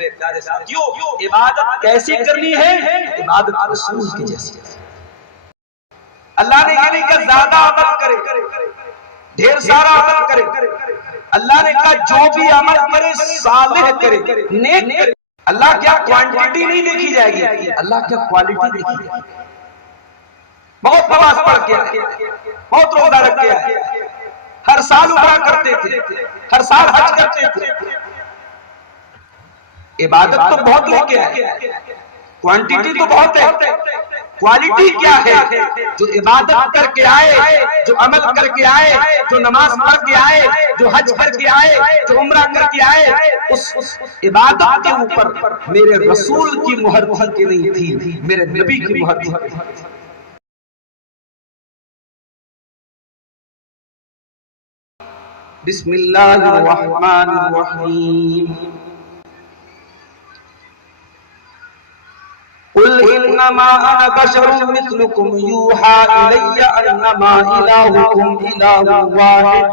میرے پیارے ساتھیوں عبادت کیسی کرنی ہے؟ عبادت رسول کی جیسی ہے۔ اللہ نے یہ نہیں کہا زیادہ عمل کرے، ڈھیر سارا عمل کرے، اللہ نے کہا جو بھی عمل کرے صالح کرے، نیک کرے۔ اللہ کیا کوانٹیٹی نہیں دیکھی جائے گی، اللہ کیا کوالٹی دیکھی جائے گی۔ بہت نماز پڑھ کے آئے، بہت روزہ رکھ کے آئے، ہر سال عمرہ کرتے تھے، ہر سال حج کرتے تھے، عبادت تو بہت لے کے آئے، کوانٹیٹی تو بہت ہے، کوالٹی کیا ہے؟ جو عبادت کر کے آئے، جو عمل کر کے آئے، جو نماز پڑھ کے آئے، جو حج کر کے آئے، جو عمرہ کر کے آئے، اس عبادت کے اوپر میرے رسول کی مہر کی نہیں تھی، میرے نبی کی مہر تھی۔ بسم اللہ الرحمن الرحیم قل انما انا بشر مثلكم يوحى الي انما الهكم اله واحد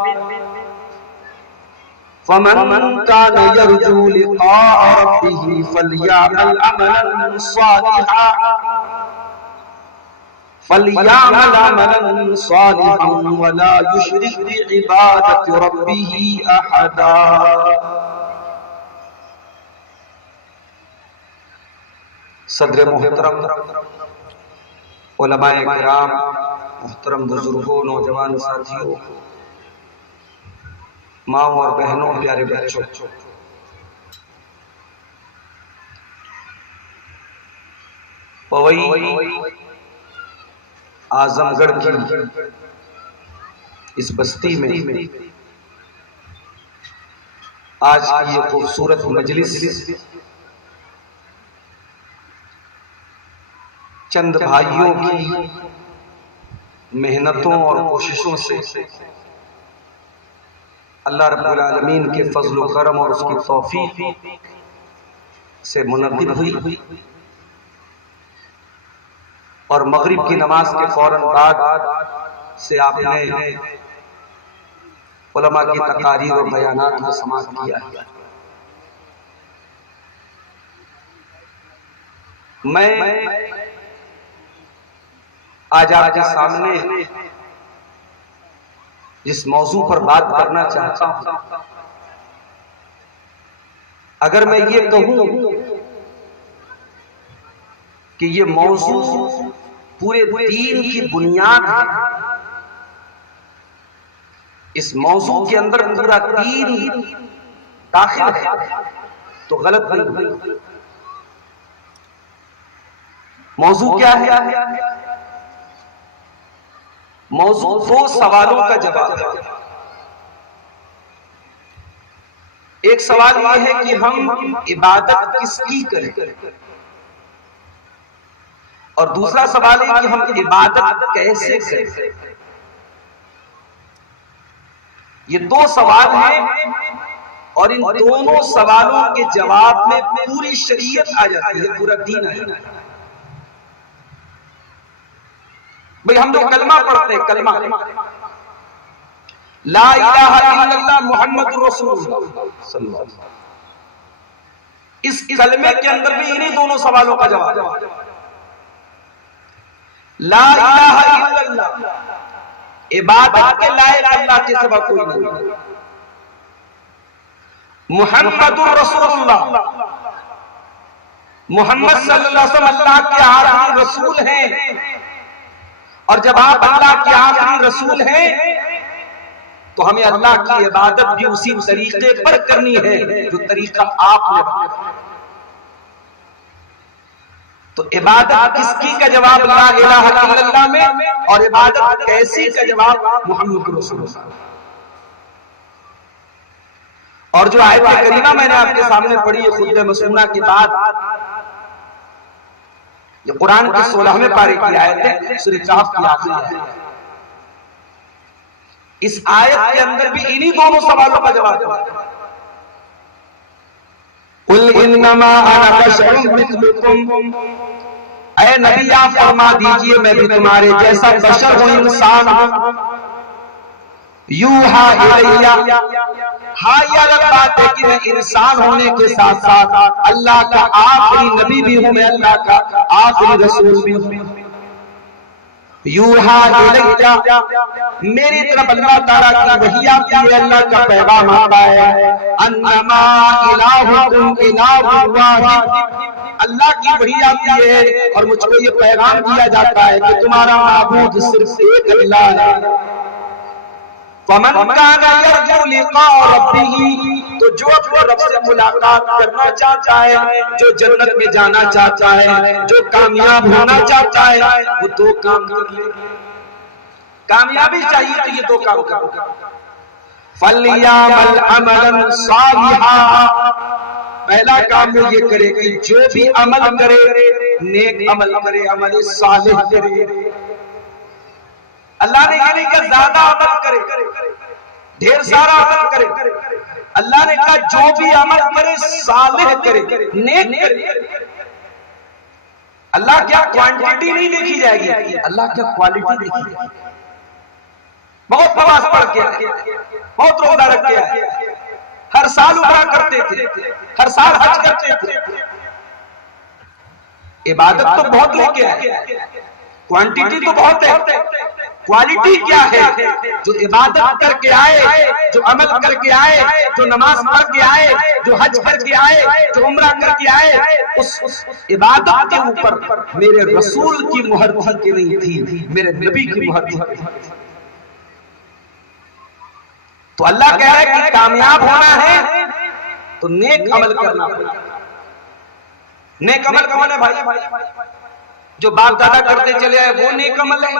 فمن كان يرجو لقاء ربه فليعمل عملا صالحا ولا يشرك بعبادة ربه احدا۔ صدر محترم، علماء کرام، محترم بزرگوں، نوجوان ساتھیوں، ماؤں اور بہنوں، پیارے بچوں، پوئی اعظم گڑھ کی اس بستی میں آج کی یہ خوبصورت مجلس چند بھائیوں کی محنتوں اور کوششوں سے اللہ رب العالمین کے فضل و کرم اور اس کی توفیق سے منعقد ہوئی، اور مغرب کی نماز کے فوراً بعد سے آپ نے علماء کی تقاریر اور بیانات کو سماعت کیا ہے۔ میں آج آپ کے سامنے جس موضوع پر بات کرنا چاہتا ہوں، اگر میں یہ کہوں کہ یہ موضوع پورے دین کی بنیاد ہے، اس موضوع کے اندر پورا دین داخل ہے، تو غلط نہیں۔ موضوع کیا ہے؟ موضوع دو سوالوں کا جواب ہے۔ ایک سوال یہ ہے کہ ہم عبادت کس کی کریں، اور دوسرا سوال ہے کہ ہم عبادت کیسے کریں۔ یہ دو سوال ہیں، اور ان دونوں سوالوں کے جواب میں پوری شریعت آ جاتی ہے، پورا دین آ جاتا ہے۔ بھئی ہم جو کلمہ پڑھتے ہیں، کلمہ لا الہ الا اللہ محمد رسول اللہ صلی اللہ علیہ وسلم، اس کلمے کے اندر بھی انہی دونوں سوالوں کا جواب ہے۔ لا الہ الا اللہ، عبادت کے لائق اللہ کے سوا کوئی نہیں، محمد رسول اللہ، محمد صلی اللہ علیہ وسلم اللہ کے آخری رسول ہیں، اور جب آپ اللہ کے آخری رسول ہیں تو ہمیں اللہ کی عبادت بھی اسی طریقے پر کرنی ہے جو طریقہ آپ نے بتایا۔ تو عبادت کس کی کا جواب لا الہ الا اللہ میں، اور عبادت کیسی کا جواب محمد رسول اللہ۔ اور جو آیت کریمہ میں نے آپ کے سامنے پڑھی ہے خطبہ مسنونہ کے بعد، یہ قرآن کی 16ویں پارے کی آیت ہے، سورہ کہف کی آخری آیت ہے۔ اس آیت کے اندر بھی انہی دونوں سوالوں کا جواب ہے۔ قل انما انا بشر مثلکم، اے نبی آپ فرما دیجئے میں بھی تمہارے جیسا بشر ہوں، انسان ہوں۔ یوحا الیہ، ہاں یہ الگ بات ہے کہ میں انسان ہونے کے ساتھ ساتھ اللہ کا آخری نبی بھی ہوں، میں اللہ کا آخری رسول بھی ہوں۔ یوحا الیکا، میری طرف اللہ تعالیٰ کی وحی آتی ہے، اللہ کا پیغام آتا ہے، انما الہکم الہ واحد، اللہ کی وحی آتی ہے اور مجھ کو یہ پیغام دیا جاتا ہے کہ تمہارا معبود صرف ایک اللہ ہے۔ فمن کان یرجو لقاء ربہ، تو جو اپنے رب سے ملاقات کرنا چاہتا ہے، جو جنت میں جانا چاہتا ہے، جو کامیاب ہونا چاہتا ہے، وہ دو کام کر لے۔ کامیابی چاہیے تو یہ دو کام کرو۔ فَلْيَعْمَلْ عَمَلًا صَالِحًا، پہلا کام وہ یہ کرے کہ جو بھی عمل کرے نیک عمل کرے، عمل صالح کرے۔ اللہ نے یہ نہیں کہا زیادہ عمل کرے، ڈھیر سارا عمل کرے، اللہ نے کہا جو بھی عمل کرے صالح کرے، نیک کرے۔ اللہ کیا کوانٹیٹی نہیں دیکھی جائے گی، اللہ کیا کوالٹی دیکھی جائے گی۔ بہت نماز پڑھ کے آئے، بہت روزہ رکھ کے آئے، ہر سال عمرہ کرتے تھے، ہر سال حج کرتے تھے، عبادت تو بہت لے کے آئے، کوانٹیٹی تو بہت ہے، کوالٹی کیا ہے؟ جو عبادت کر کے آئے، جو عمل کر کے آئے، جو نماز پڑھ کے آئے، جو حج کر کے آئے، جو عمرہ کر کے آئے، اس عبادت کے اوپر میرے رسول کی مہر کی نہیں تھی، میرے نبی کی مہر تھی۔ تو اللہ کہہ رہا ہے کہ کامیاب ہونا ہے تو نیک عمل کرنا پڑے۔ نیک عمل کون ہے بھائی؟ جو باپ دادا کرتے چلے آئے وہ نیک عمل ہے،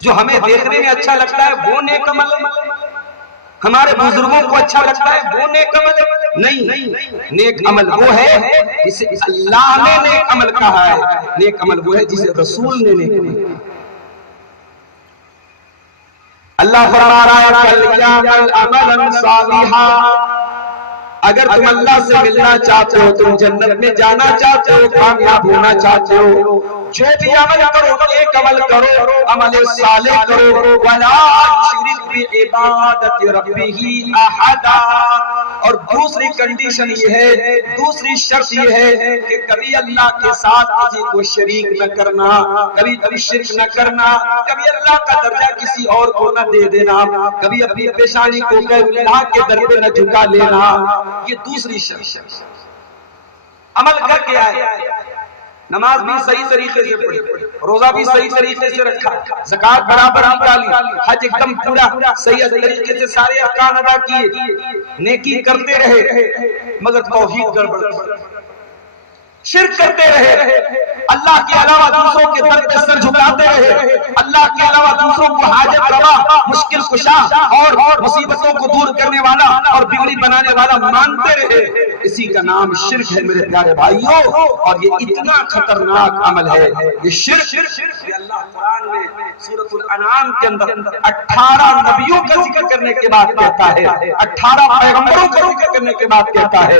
جو ہمیں دیکھنے میں اچھا لگتا ہے وہ نیک عمل ہے، ہمارے بزرگوں کو اچھا لگتا ہے وہ نیک عمل ہے؟ نہیں، نیک عمل وہ ہے جسے اللہ نے نیک عمل کہا ہے، نیک عمل وہ ہے جسے رسول نے نیک عمل کہا۔ اللہ فرما رہا ہے فَلْيَعْمَلْ عَمَلًا صَالِحًا، اگر تم اللہ سے ملنا چاہتے ہو، تم جنت میں جانا چاہتے ہو، کامیاب ہونا چاہتے ہو، جو بھی عمل کرو ایک عمل کرو، عمل صالح کرو، وَلَا تُشْرِكْ بِعِبَادَةِ رَبِّهِ أَحَدًا، اور دوسری کنڈیشن یہ ہے، دوسری شرط یہ ہے کہ کبھی اللہ کے ساتھ کسی کو شریک نہ کرنا، کبھی شرک نہ کرنا، کبھی اللہ کا درجہ کسی اور کو نہ دے دینا، کبھی اپنی پیشانی کو غیر اللہ کے در پہ نہ جھکا لینا، یہ دوسری شرط۔ عمل کر کے آئے، نماز بھی صحیح طریقے سے پڑھی، روزہ بھی صحیح طریقے سے رکھا، زکوٰۃ برابر نکالی، حج ایک دم پورا صحیح طریقے سے سارے ارکان ادا کیے، نیکی کرتے رہے، مگر توحید گڑبڑ، شرک کرتے رہے، اللہ کے علاوہ دوسروں کے در پہ سر جھکاتے رہے، اللہ کے علاوہ دوسروں کو حاجت روا، مشکل کشا اور مصیبتوں کو دور کرنے والا اور بگڑی بنانے والا مانتے رہے، اسی کا نام شرک ہے میرے پیارے بھائیوں، اور یہ اتنا خطرناک عمل ہے یہ شرک کہ اللہ قرآن میں سورۃ الانعام کے اندر 18 نبیوں کا ذکر کرنے کے بعد کہتا ہے، 18 پیغمبروں کا ذکر کرنے کے بعد کہتا ہے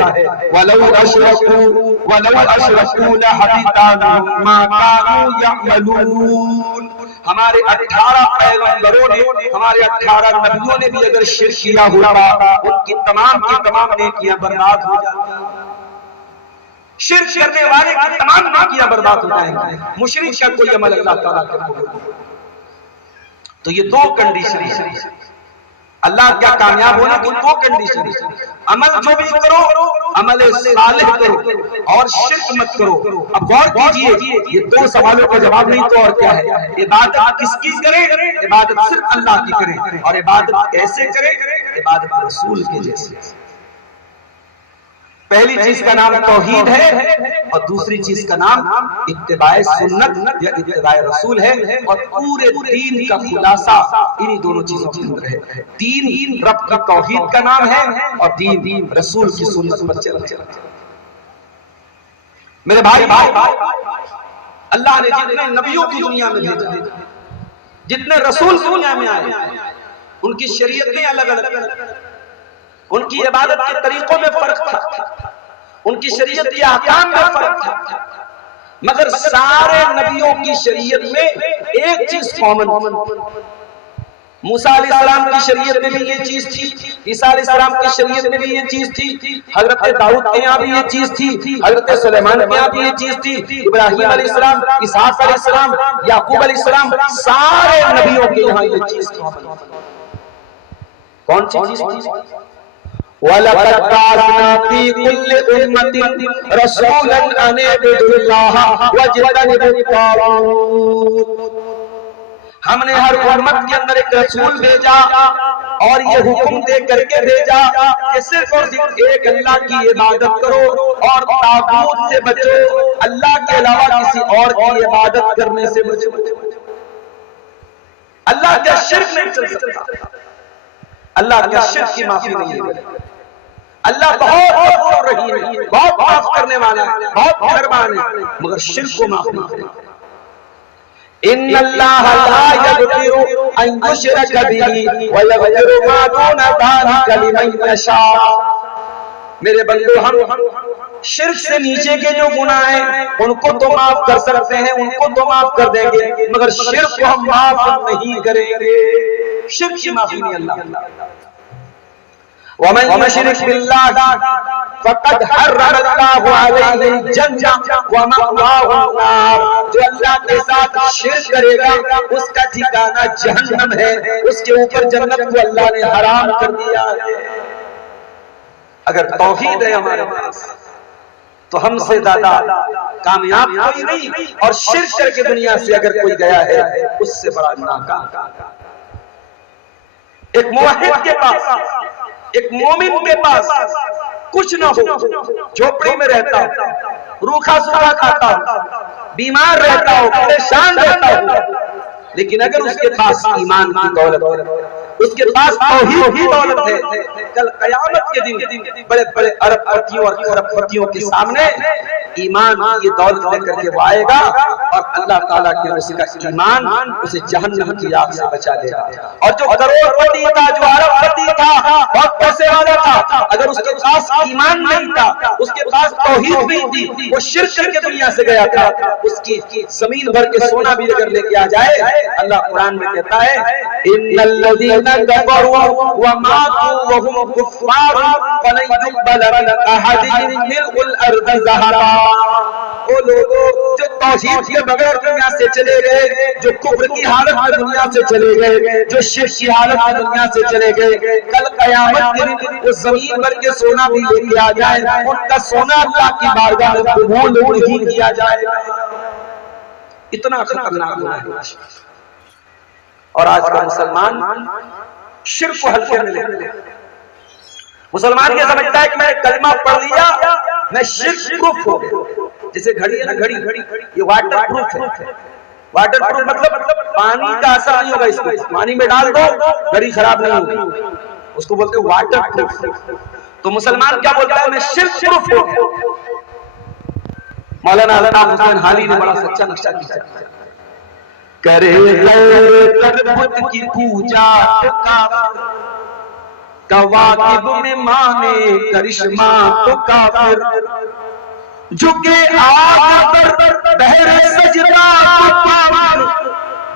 وَلَوْ أَشْرَكُوا لَحَبِطَ عَنْهُم مَّا كَانُوا يَعْمَلُونَ، ہمارے 18 پیغمبروں نے، ہمارے 18 نبیوں نے بھی اگر شرک کیا ہوتا ان کی تمام نیکیاں برباد ہو جاتی، شرک کرنے والے کی تمام نیکیاں برباد ہو جائیں گی، مشرک کا کوئی عمل اللہ تعالیٰ کا قبول۔ تو یہ دو کنڈیشن ہے، اللہ کیا کامیاب ہونا کی دو کنڈیشن، عمل جو بھی کرو عمل صالح کرو اور شرک مت کرو۔ اب غور کیجئے، یہ دو سوالوں کا جواب نہیں تو اور کیا ہے؟ عبادت کس کی کریں؟ عبادت صرف اللہ کی کریں، اور عبادت کیسے کریں؟ عبادت رسول کے جیسے۔ پہلی چیز کا نام توحید ہے اور دوسری چیز کا نام اتباع سنت یا اتباع رسول ہے، اور پورے دین کا خلاصہ انہی دونوں چیزوں کے اندر ہے۔ دین رب کی توحید کا نام ہے اور دین رسول کی سنت پر چلنا۔ میرے بھائی، اللہ نے جتنے نبیوں کی دنیا میں بھیجا، جتنے رسول دنیا میں آئے، ان کی شریعتیں الگ الگ، ان کی عبادت کے طریقوں میں فرق تھا، ان کی شریعت کے احکام میں فرق تھا، مگر سارے نبیوں کی شریعت میں ایک چیز کامن، موسیٰ علیہ السلام کی شریعت میں بھی یہ چیز تھی، عیسیٰ علیہ السلام کی شریعت میں بھی یہ چیز تھی، حضرت داؤد کے یہاں بھی یہ چیز تھی، حضرت سلیمان کے یہاں بھی یہ چیز تھی، ابراہیم علیہ السلام، اسحاق علیہ السلام، یعقوب علیہ السلام، سارے نبیوں کے یہاں یہ چیز تھی۔ کون سی چیز تھی؟ وَلَقَدْ بَعَثْنَا فِي كُلِّ أُمَّةٍ رَسُولًا أَنِ اعْبُدُوا اللَّهَ وَاجْتَنِبُوا الطَّاغُوتَ۔ ہم نے ہر امت کے اندر ایک رسول بھیجا اور یہ حکم دے کر کے بھیجا کہ صرف اور صرف ایک اللہ کی عبادت کرو اور طاغوت سے بچو، اللہ کے علاوہ کسی اور کی عبادت کرنے سے بچو۔ اللہ کا شرک نہیں چل سکتا، اللہ کا شرک کی معافی نہیں ہے۔ اللہ بہت غفور رحیم ہے، بہت معاف کرنے والا ہے، بہت مہربان ہے، مگر شرک کو معاف نہیں کرتا۔ ان اللہ لا یغفر ان یشرک بہ ویغفر ما دون ذلک لمن یشاء۔ میرے بندو، ہم شرک سے نیچے کے جو گناہ ہیں ان کو تو معاف کر سکتے ہیں، ان کو تو معاف کر دیں گے، مگر شرک کو ہم معاف نہیں کریں گے۔ شرک کی معافی نہیں اللہ۔ ومن يشرك بالله فقد حرم الله عليه الجنة ومأواه النار۔ جو اللہ کے ساتھ شرک کرے گا اس کا ٹھکانہ جہنم ہے، اس کے اوپر جنت کو اللہ نے حرام کر دیا ہے۔ اگر توحید ہے ہمارے پاس تو ہم سے زیادہ کامیاب کوئی نہیں، اور شرک کر کے دنیا سے اگر کوئی گیا ہے اس سے بڑا ناکام۔ ایک موحد کے پاس، ایک مومن کے پاس کچھ نہ ہو، جھوپڑی میں رہتا ہو، روکھا سوکھا کھاتا ہو، بیمار رہتا ہو، پریشان رہتا ہو، لیکن اگر اس کے پاس ایمان کی دولت ہے، اس کے پاس توحید کی دولت ہے، کل قیامت کے دن بڑے بڑے ارب پتیوں اور خرب پتیوں کے سامنے ایمان کی دولت لے کر کے وہ آئے گا، اور اللہ تعالیٰ کے اس کا ایمان اسے جہنم کی آگ سے بچا لے گا۔ اور جو کروڑ پتی تھا، جو ارب پتی تھا، بہت پیسے والا تھا، اگر اس کے پاس ایمان نہیں تھا، اس کے پاس توحید نہیں تھی، وہ شرک کر کے دنیا سے گیا تھا، اس کی زمین بھر کے سونا بھی اگر لے کے آ جائے، اللہ قرآن میں کہتا ہے ان الذین کفروا وماتوا وهم کفار فلن يقبل من احدهم ملء الارض ذهبا۔ وہ لوگ جو توحید کے بغیر دنیا سے چلے گئے، جو کفر کی حالت میں دنیا سے چلے گئے، جو شرک کی حالت میں دنیا سے چلے گئے، کل قیامت کے دن وہ زمین بھر کے سونا بھی لے کے آ جائے، ان کا سونا اللہ کی بارگاہ میں قبول نہیں کیا جائے گا۔ اتنا خطرناک ہے۔ اور آج کا مسلمان شرک کو ہلکے میں لیتا ہے۔ مسلمان یہ سمجھتا ہے کہ میں کلمہ پڑھ لیا میں شرک پروف ہو گیا۔ جیسے گھڑی ہے نا، گھڑی یہ واٹر پروف ہے۔ واٹر پروف مطلب پانی کا اثر نہیں ہوگا، اس کو پانی میں ڈال دو گھڑی خراب نہیں ہوگی، اس کو بولتے ہیں واٹر پروف۔ تو مسلمان کیا بولتا ہے؟ میں شرک پروف ہو گیا۔ مولانا علامہ حسین حالی نے بڑا سچا نقشہ کھینچا، کرے غیر بت کی پوجا تو کافر، کواکب میں مانے کرشمہ تو کافر، جھکے آگ پر بہر سجدہ تو کافر،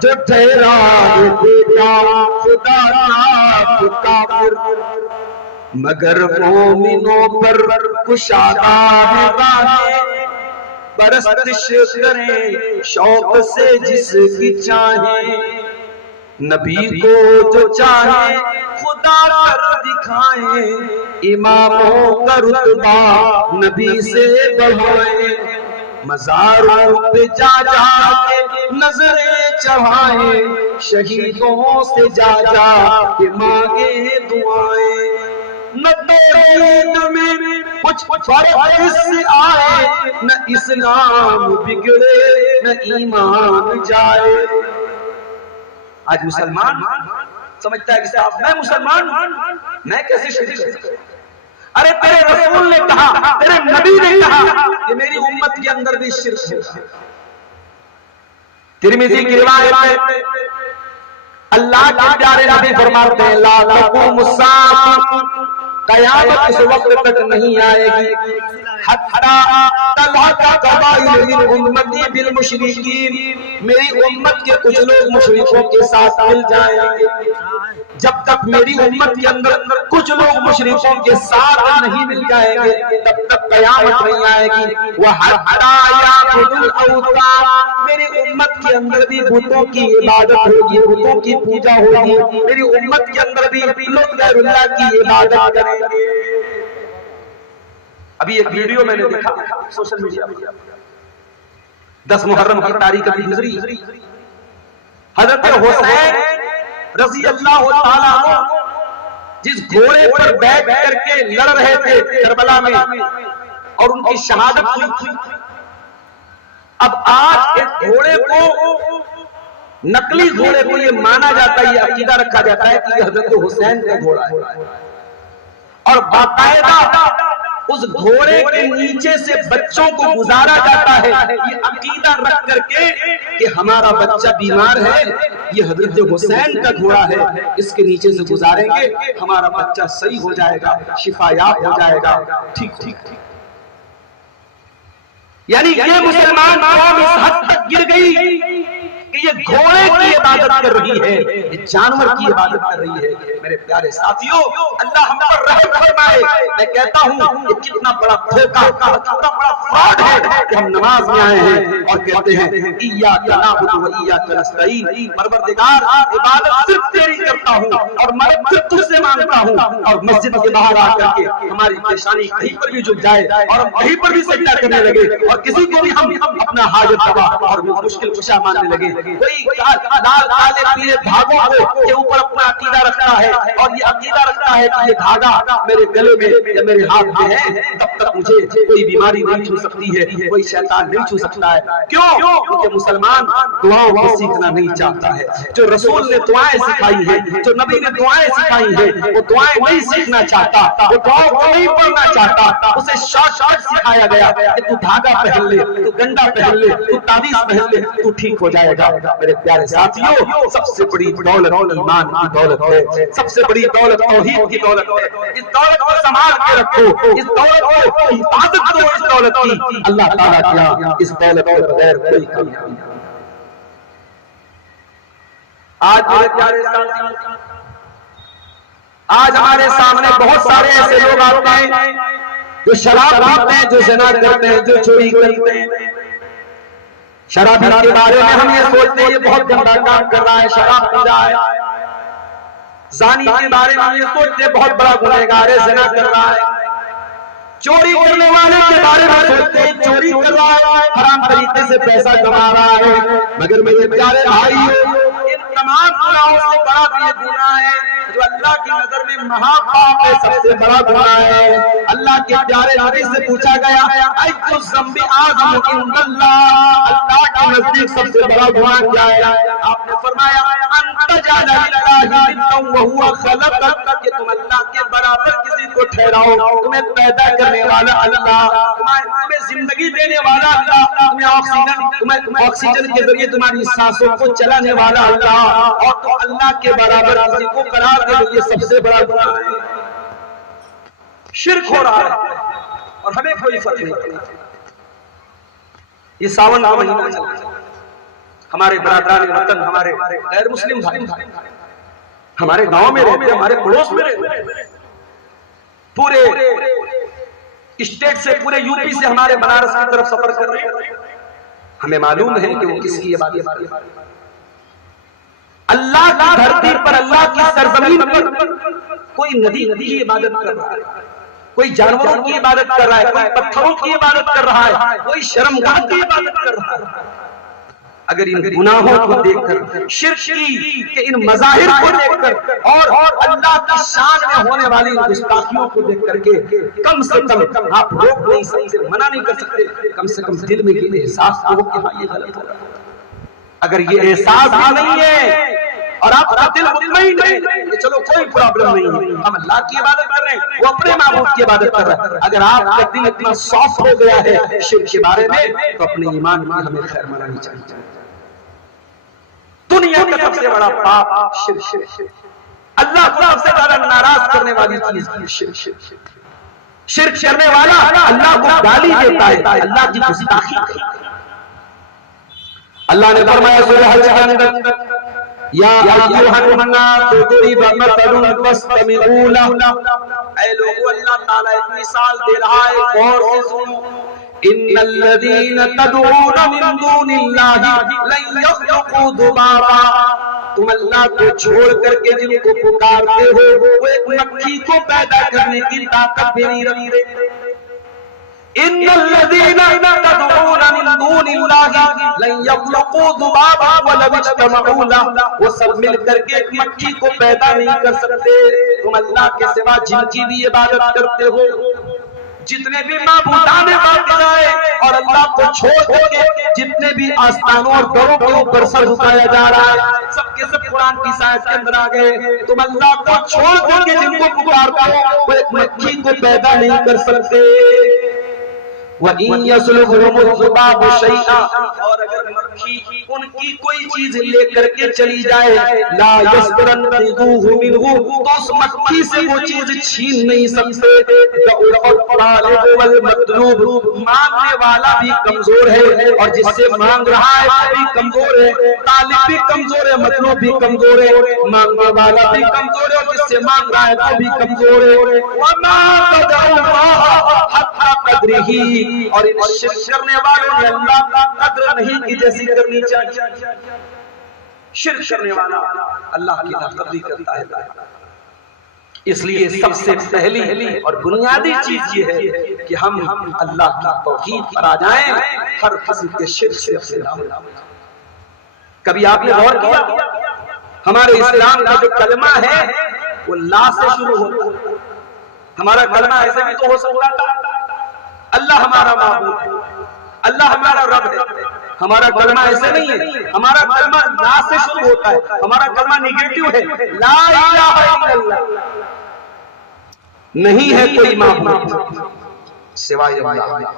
جو ٹھہرا دیکھا خدا کا تو کافر، مگر مومنوں پر کشادہ ہے باہیں، پرستش کریں شوق سے جس کی چاہیں، نبی کو جو چاہیں خدا کر دکھائیں، اماموں کا رتبہ نبی سے بڑھائیں، مزاروں پہ جا جا کے نظریں چڑھائیں، شہیدوں سے جا جا کے مانگے دعائیں، نہ توحید میں کچھ فرق اس سے آئے، نہ اسلام بگڑے نہ ایمان جائے۔ آج مسلمان سمجھتا ہے کہ صاحب میں مسلمان ہوں، میں کیسے شرک کر سکتا ہوں؟ ارے تیرے رسول نے کہا، تیرے نبی نے کہا کہ میری امت کے اندر بھی شرک ہے۔ ترمذی کی روایت ہے، اللہ کے پیارے نبی فرماتے ہیں لا تقوم الساعۃ، قیامت اس وقت تک نہیں آئے گی حتی تلحق طائف من امتی بالمشرکین، میری امت کے کچھ لوگ مشرکوں کے ساتھ مل جائیں گے. جب تک میری امت کے اندر کچھ لوگ مشرکوں کے ساتھ نہیں مل جائیں گے تب تک قیامت نہیں آئے گی. وَحَتَّى يَعْبُدُوا الْأَوْثَانَ، میری امت کے اندر بھی بتوں کی عبادت ہوگی، بتوں کی پوجا ہوگی. میری امت کے اندر بھی لوگ غیر اللہ کی عبادت کریں گے. ابھی ایک ویڈیو میں نے دیکھا سوشل میڈیا پر، 10 محرم کی تاریخ ابھی گزری. حضرت حسین رضی اللہ تعالیٰ عنہ جس گھوڑے پر بیٹھ کر کے لڑ رہے تھے کربلا میں اور ان کی شہادت ہوئی تھی، اب آج ایک گھوڑے کو، نقلی گھوڑے کو یہ مانا جاتا ہے، یہ عقیدہ رکھا جاتا ہے کہ یہ حضرت حسین کا گھوڑا ہے، اور باقاعدہ اس گھوڑے کے نیچے سے بچوں کو گزارا جاتا ہے یہ عقیدہ رکھ کر کے کہ ہمارا بچہ بیمار ہے، یہ حضرت حسین کا گھوڑا ہے، اس کے نیچے سے گزاریں گے ہمارا بچہ صحیح ہو جائے گا، شفا یاب ہو جائے گا، ٹھیک ٹھیک. یعنی یہ مسلمان قوم اس حد تک گر گئی کہ یہ گھوڑے کی عبادت کر رہی ہے، یہ جانور کی عبادت کر رہی ہے. میرے پیارے ساتھیوں، اللہ ہم پر رحم فرمائے. میں کہتا ہوں یہ کتنا بڑا دھوکہ، کتنا بڑا فراڈ ہے کہ ہم نماز میں آئے ہیں اور کہتے ہیں ایاک نعبد و ایاک نستعین، پروردگار عبادت صرف تیری کرتا ہوں اور مدد صرف تجھ سے مانگتا ہوں. اور مسجد کے باہر آ کر کے ہماری پیشانی کہیں پر بھی جھک جائے اور ہم کہیں پر بھی سجدہ کرنے لگے اور کسی کو بھی ہم اپنا حاجت روا اور مشکل کشا ماننے لگے. کوئی لال کالے پیلے دھاگوں کے اوپر اپنا عقیدہ رکھتا ہے اور یہ عقیدہ رکھتا ہے کہ یہ دھاگا میرے گلے میں یا میرے ہاتھ میں ہے تب تک مجھے کوئی بیماری نہیں چھو سکتی ہے، کوئی شیطان نہیں چھو سکتا ہے. کیوں؟ کیونکہ مسلمان دعاؤں کو سیکھنا نہیں چاہتا ہے. جو رسول نے دعائیں سکھائی ہیں، جو نبی نے دعائیں سکھائی ہیں، وہ دعائیں نہیں سیکھنا چاہتا، وہ دعاؤں کو نہیں پڑھنا چاہتا. اسے شارٹ سکھایا گیا کہ تو دھاگا پہن لے، تو گنڈا پہن لے، تو تعویذ پہن لے، تو ٹھیک ہو جائے گا. میرے پیارے ساتھیوں، سب سے بڑی دولت ایمان کی دولت ہے، سب سے بڑی دولت توحید کی دولت ہے. اس دولت کو سنبھال کے رکھو، اس دولت کو حفاظت کرو. اس دولت کی اللہ تعالیٰ کیا اس دولت کے بغیر کوئی کامیابی نہیں. آج میرے پیارے ساتھیوں، آج ہمارے سامنے بہت سارے ایسے لوگ آتے ہیں جو شراب پیتے ہیں، جو زنا کرتے ہیں، جو چوری کرتے ہیں. شرابی کے بارے میں ہم یہ سوچتے ہیں یہ بہت گندا کام کر رہا ہے، شراب پی رہا ہے. زانی کے بارے میں ہم یہ سوچتے ہیں بہت بڑا گنہگار ہے، زنا کر رہا ہے. چوری کرنے والے کے بارے میں سوچتے ہیں چوری کر رہا ہے، حرام طریقے سے پیسہ کما رہا ہے. مگر میرے پیارے بھائیو، ان تمام گناہوں سے بڑا یہ گناہ ہے جو اللہ کی نظر میں مہاپاپ ہے، سب سے بڑا گناہ ہے. اللہ کے پیارے نبی سے پوچھا گیا ایُّ الذنب اعظم عند اللہ، اللہ کے نزدیک سب سے بڑا گناہ کیا ہے؟ آپ نے فرمایا ان تجعل للہ ندا وهو خلقک، کہ تم اللہ کے برابر کسی کو ٹھہراؤ. تمہیں پیدا کرنے والا اللہ، تمہیں زندگی دینے والا اللہ، تمہیں آکسیجن کے ذریعے تمہاری سانسوں کو چلانے والا اللہ، اور تو اللہ کے برابر کسی کو قرار دے دو. یہ سب سے بڑا گناہ ہے، شرک ہو رہا ہے اور ہمیں کوئی فرق نہیں پڑتا. یہ ساون کا مہینہ چل رہا ہے، ہمارے برادران وطن، ہمارے غیر مسلم بھائی ہمارے گاؤں میں رہتے، ہمارے پڑوس میں رہتے، پورے اسٹیٹ سے، پورے یو پی سے ہمارے بنارس کی طرف سفر کر رہے ہیں. ہمیں معلوم ہے کہ وہ کس کی عبادت کر رہے ہیں. اللہ کی دھرتی پر، اللہ کی سرزمین پر کوئی ندی کی عبادت کر رہا ہے، کوئی جانوروں کی عبادت کر رہا ہے، کوئی پتھروں کی عبادت کر رہا ہے، کوئی شرمگاہ کی عبادت کر رہا ہے. اگر ان گناہوں کو دیکھ کر، شرک کی کہ ان مظاہر کو دیکھ کر اور اللہ کی شان میں ہونے والی گستاخیوں کو دیکھ کر کے کم سے کم آپ روک نہیں سکتے، منع نہیں کر سکتے، کم سے کم دل میں یہ احساس ہو کہ ہاں یہ غلط ہو رہا ہے. اگر یہ احساس بھی نہیں ہے اور آپ کا دل مطمئن ہے کہ چلو کوئی پرابلم نہیں ہے، ہم اللہ کی عبادت کر رہے ہیں، وہ اپنے معبود کی عبادت کر رہے ہیں، اگر آپ کا دل اتنا صاف ہو گیا ہے شرک کے بارے میں، تو اپنے ایمان کی ہمیں خیر منانی چاہیے. دنیا کا سب سے بڑا پاپ شرک، اللہ کو سب سے زیادہ ناراض کرنے والی چیز شرک. شرک کرنے والا اللہ کو گالی دیتا ہے، اللہ کی گستاخی کرتا ہے۔ اللہ نے فرمایا سورہ حج کے اندر یا ایھا الناس ضرب مثل فاستمعوا لہ، اے لوگو اللہ تعالیٰ ایک مثال دے رہا ہے، غور سے سنو۔ ان الذین تدعون من دون اللہ لن یخلقوا ذبابا، تم اللہ کو چھوڑ کر کے جن کو پکارتے ہو وہ ایک مکھی کو پیدا کرنے کی طاقت بھی نہیں رکھتے۔ ان الذین تدعون من دون اللہ لن یخلقوا ذبابا ولو اجتمعوا لہ، وہ سب مل کر کے ایک مکھی کو پیدا نہیں کر سکتے۔ تم اللہ کے سوا جن کی بھی عبادت کرتے ہو، جتنے بھی معبودان باطل آئے اور اللہ کو چھوڑ کر کے جتنے بھی آستانوں اور دروں کے اوپر سر جھکایا جا رہا ہے، سب کے سب قرآن کی سائنس کے اندر آ گئے۔ تم اللہ کو چھوڑ کر کے جن کو پکارتے ہو وہ ایک مکھی کو پیدا نہیں کر سکتے۔ وَإِن يَسْلُبْهُمُ الذُّبَابُ شَيْئًا، اور اگر مکھی ان کی کوئی چیز لے کر کے چلی جائے، لَا يَسْتَنقِذُوهُ مِنْهُ، تو اس مکھی سے وہ چیز چھین نہیں سکتے۔ ضَعُفَ الطَّالِبُ وَالْمَطْلُوبُ، مانگنے والا بھی کمزور ہے اور جس سے مانگ رہا ہے وہ بھی کمزور ہے، طالب بھی کمزور ہے، مطلوب بھی کمزور ہے، مانگنے والا بھی کمزور ہے اور جس سے مانگ رہا ہے وہ بھی کمزور ہے۔ وَمَا قَدَرُوا اللَّهَ حَقَّ قَدْرِهِ، اور ان شرک کرنے والوں نے اللہ کا قدر نہیں کی جیسی کرنی چاہیے۔ شرک کرنے والا اللہ کی ناقدری کرتا ہے۔ اس لیے سب سے پہلی اور بنیادی چیز یہ ہے کہ ہم اللہ کی توحید پر آ جائیں، ہر قسم کے شرک سے اپنے نام۔ کبھی آپ نے غور کیا ہمارے اسلام کا جو کلمہ ہے وہ لا سے شروع ہوتا ہے۔ ہمارا کلمہ ایسے بھی تو ہو سکتا تھا اللہ ہمارا معبود ہے، اللہ ہمارا رب ہے۔ ہمارا کلمہ ایسے نہیں ہے، ہمارا کلمہ لا سے شروع ہوتا ہے، ہمارا کلمہ نیگیٹو ہے، لا الہ الا اللہ، نہیں ہے کوئی معبود سوائے اللہ۔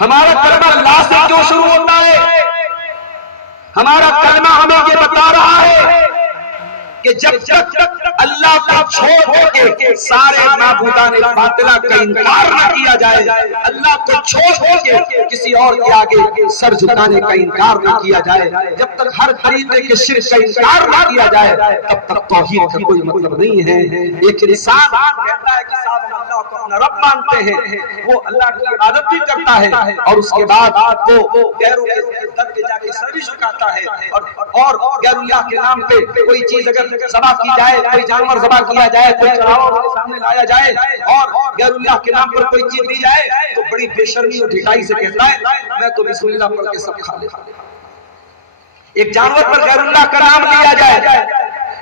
ہمارا کلمہ لا سے کیوں شروع ہوتا ہے؟ ہمارا کلمہ ہمیں یہ بتا رہا ہے کہ جب تک اللہ کو چھوڑ کے سارے معبودان باطلہ کا انکار نہ کیا جائے، اللہ کو چھوڑ کے کسی اور کے آگے سر جھکانے کا انکار نہ کیا جائے، جب تک ہر طریقے کے شرک کا انکار نہ کیا جائے، تب تک توحید کا کوئی مطلب نہیں ہے۔ ایک انسان کہتا ہے کہ صاحب ہم اللہ کو اپنا رب مانتے ہیں، وہ اللہ کی عبادت بھی کرتا ہے اور اس کے بعد وہ غیروں کے در پہ جا کے سر بھی جھکاتا ہے اور غیر اللہ کے نام پہ کوئی چیز اگر ذبح کی جائے، کوئی جانور ذبح کیا جائے، کوئی چڑھاوا اس کے سامنے لایا جائے اور غیر اللہ کے نام پر کوئی چیز دی جائے تو بڑی بے شرمی اور ڈھٹائی سے کہتا ہے میں تو بسم اللہ پڑھ کے سب کھا لیتا۔ ایک جانور پر غیر اللہ کا نام لیا جائے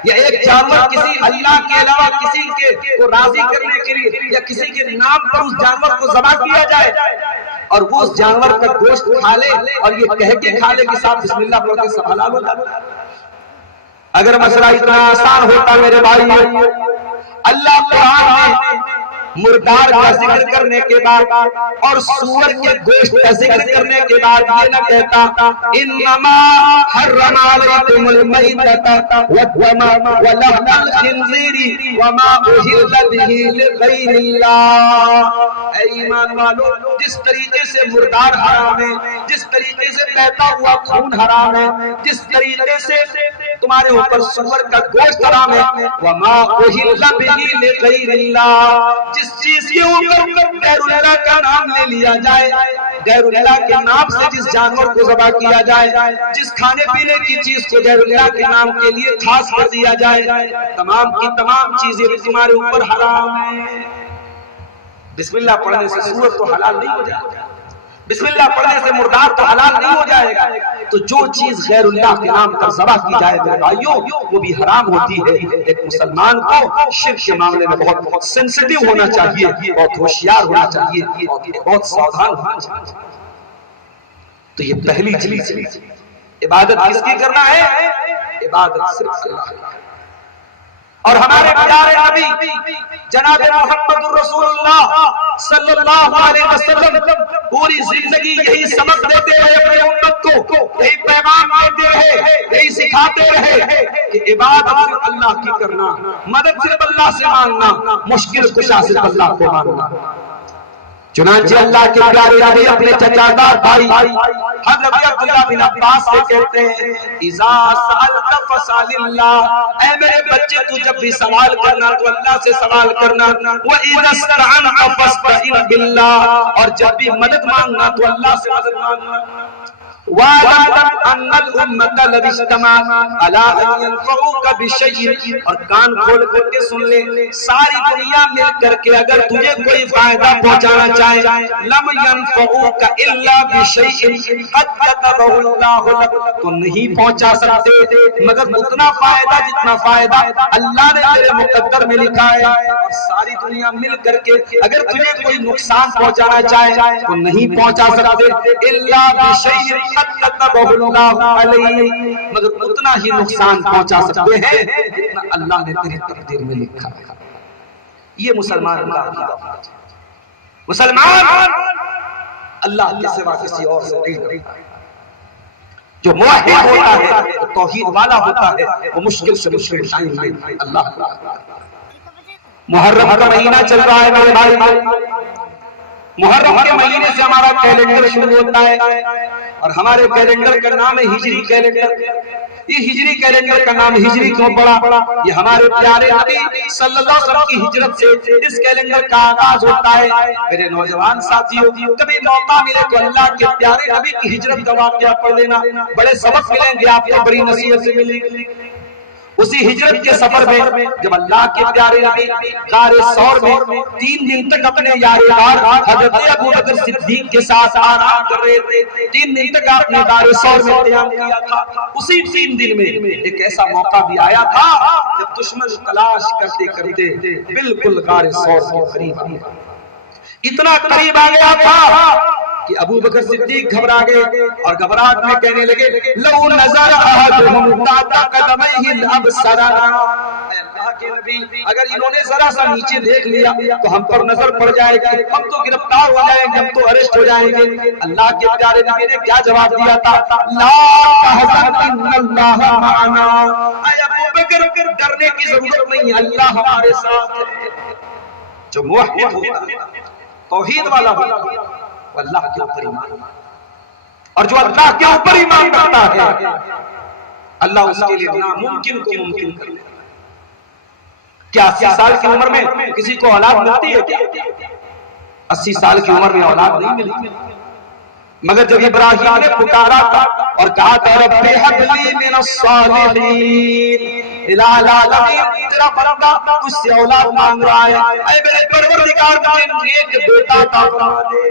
یا ایک جانور کسی اللہ کے علاوہ کسی کو راضی کرنے کے لیے یا کسی کے نام پر اس جانور کو ذبح کیا جائے اور وہ اس جانور کا گوشت کھا لے اور یہ کہہ کے کھا لے کہ صاحب بسم اللہ پڑھ کے سب حلال ہو جائے۔ اگر مسئلہ اتنا آسان ہوتا میرے بھائی، اللہ قرآن میں مردار کا ذکر کرنے کے بعد اور سور کے گوشت کا ذکر کرنے کے بعد یہ نہ کہتا انما حرم علیکم المیتۃ والدم ولحم الخنزیر وما اہل به لغیر اللہ۔ اے ایمان والو، جس طریقے سے مردار حرام ہے، جس طریقے سے بہتا ہوا خون حرام ہے، جس طریقے سے تمہارے اوپر سور کا گوشت حرام ہے، وما اہل به لغیر اللہ، جس چیز کے اوپر غیر اللہ کا نام لے لیا جائے، غیر اللہ کے نام سے جس جانور کو ذبح کیا جائے، جس کھانے پینے کی چیز کو غیر اللہ کے نام کے لیے خاص کر دیا جائے، تمام کی تمام چیزیں تمہارے اوپر حرام ہیں۔ بسم اللہ پڑھنے سے سور تو حلال نہیں ہو جائے گا، بسم اللہ پڑھنے سے مردار تو حلال نہیں ہو جائے گا، تو جو چیز غیر اللہ کے نام پر ذبح کی جائے میرے بھائیوں وہ بھی حرام ہوتی ہے۔ ایک مسلمان کو شرک کے معاملے میں بہت سینسٹیو ہونا چاہیے، بہت ہوشیار ہونا چاہیے، بہت ساودھان ہونا چاہیے۔ تو یہ پہلی چیز، عبادت کس کی کرنا ہے؟ عبادت صرف اللہ کی۔ اور ہمارے پیارے نبی جناب محمد الرسول اللہ صلی اللہ علیہ وسلم پوری زندگی یہی سبق دیتے رہے اپنے امت کو، یہی پیغام دیتے رہے، یہی سکھا سکھاتے رہے کہ عبادت صرف اللہ کی کرنا، مدد صرف اللہ سے مانگنا، مشکل کشا صرف اللہ کو مانگنا۔ چنانچہ اللہ کے پیارے نبی اپنے چچادار بھائی حضرت عبداللہ بن عباس سے کہتے ہیں اذا سألت فاسأل اللہ، اے میرے بچے تو جب بھی سوال کرنا تو اللہ سے سوال کرنا، وَإِذَا اسْتَعَنْتَ فَاسْتَعِنْ بِاللَّهِ، اور جب بھی مدد مانگنا تو اللہ سے مدد مانگنا۔ وَاعْلَمْ أَنَّ الْأُمَّةَ الَّذِي اجْتَمَعَتْ عَلَىٰ أَن يَنفَعُوكَ بِشَيْءٍ، اور کان کھول کر کے سن لے، ساری دنیا مل کر کے اگر تجھے کوئی فائدہ پہنچانا چاہے، لَمْ يَنفَعُوكَ إِلَّا بِشَيْءٍ قَدْ كَتَبَهُ اللَّهُ لَكَ، تو نہیں پہنچا سکتے مگر اتنا فائدہ جتنا فائدہ اللہ نے تیرے مقدر میں لکھا ہے۔ اور ساری دنیا مل کر کے اگر تجھے کوئی نقصان پہنچانا چاہے تو نہیں پہنچا سکتے، إِلَّا بِشَيْءٍ کتبہ اللہ علیہ، مگر اتنا ہی نقصان پہنچا سکتے ہیں جتنا اللہ نے تیری تقدیر میں لکھا ہے۔ یہ مسلمان کا عقیدہ، مسلمان اللہ کے سوا کسی اور سے نہیں ڈرتا۔ جو موحد ہوتا ہے، توحید والا ہوتا ہے، وہ مشکل سے مشکل ٹائم میں اللہ کا۔ محرم کا مہینہ چل رہا ہے میرے بھائی، محرم کے مہینے سے ہمارا کیلنڈر شروع ہوتا ہے اور ہمارے کیلنڈر کا نام ہے ہجری کیلنڈر۔ یہ ہجری کیلنڈر کا نام ہجری کیوں پڑا؟ یہ ہمارے پیارے نبی صلی اللہ علیہ وسلم کی ہجرت سے اس کیلنڈر کا آغاز ہوتا ہے۔ میرے نوجوان ساتھیوں، کبھی موقع ملے تو اللہ کے پیارے نبی کی ہجرت کا واقعہ پڑھ لینا، بڑے سبق ملیں گے آپ کو، بڑی نصیحت سے ملیں گے۔ اسی ہجرت کے سفر میں جب اللہ کے پیارے نبی غار ثور میں 3 دن تک اپنے یار غار حضرت ابو بکر صدیق کے ساتھ آرام کر رہے تھے، 3 دن تک آپ نے غار ثور میں قیام کیا تھا۔ اسی 3 دن میں ایک ایسا موقع بھی آیا تھا جب دشمن تلاش کرتے کرتے بالکل غار ثور کے قریب آ گیا، اتنا قریب آ گیا تھا کہ ابو بکر صدیق گھبرا گئے اور گھبراہٹ میں کہنے لگے لو نظر احدهم تحت قدمیہ لابصرنا، اے اللہ کے نبی اگر انہوں نے ذرا سا نیچے دیکھ لیا تو ہم پر نظر پڑ جائے گی، ہم تو گرفتار ہو جائیں گے، ہم تو اریسٹ ہو جائیں گے۔ اللہ کے پیارے نبی نے کیا جواب دیا تھا؟ لا تحزن ان اللہ معنا، اے ابو بکر ڈرنے کی ضرورت نہیں، اللہ ہمارے ساتھ ہے۔ جو موحد ہوتا ہے، توحید والا ہوتا ہے، وہ اللہ کے اوپر ایمان، اور جو اللہ کے اوپر ایمان کرتا ہے اللہ اس کے لیے ناممکن کو ممکن کر دیتا ہے۔ کیا 80 سال کی عمر میں کسی کو اولاد ملتی ہے کیا؟ 80 سال کی عمر میں اولاد نہیں ملتی، مگر جب ابراہیم نے پکارا تھا اور کہا کہ رب ہب لی من الصالحین، الہ العالمین تیرا بندہ تجھ سے اولاد مانگ رہا ہے، اے میرے پروردگار مجھے ایک بیٹا عطا فرما دے۔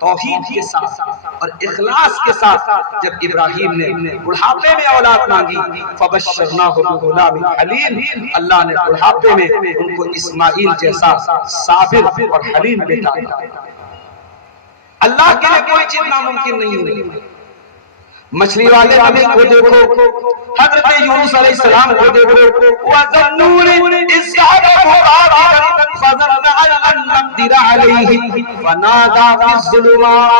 توحید کے ساتھ اور اخلاص کے ساتھ جب ابراہیم نے بڑھاپے میں اولاد مانگی، فبشرناہ بغلام حلیم، اللہ نے بڑھاپے میں ان کو اسماعیل جیسا صابر اور حلیم بیٹا عطا فرمایا۔ اللہ کے لیے کوئی چیز ناممکن نہیں ہوئی۔ مچھلی والے نبی کو دیکھو، حضرت یونس علیہ السلام کو دیکھو، وَذَنُّونِ إِذْ ذَهَبَ مُغَاضِبًا فَظَنَّ أَن لَّن نَّقْدِرَ عَلَيْهِ فَنَادَىٰ فِي الظُّلُمَاتِ،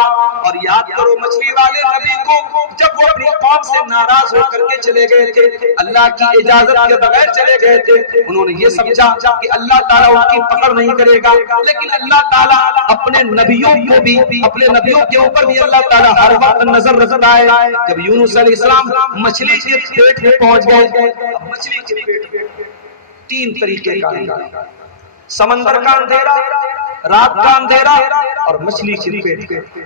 اور یاد کرو مچھلی والے نبی کو جب وہ اپنی قوم سے ناراض ہو کر کے چلے گئے تھے، اللہ کی اجازت کے بغیر چلے گئے تھے، انہوں نے یہ سمجھا کہ اللہ تعالیٰ ان کی پکڑ نہیں کرے گا، لیکن اللہ تعالیٰ اپنے نبیوں کو بھی، اپنے نبیوں کے اوپر بھی اللہ تعالیٰ ہر وقت نظر رکھتا ہے۔ جب یونس علیہ السلام مچھلی کے پیٹ میں پہنچ گئے، اب مچھلی کے پیٹ میں 3 طریقے کا اندھیرا، سمندر کا اندھیرا، رات کا اندھیرا اور مچھلی کے پیٹ میں۔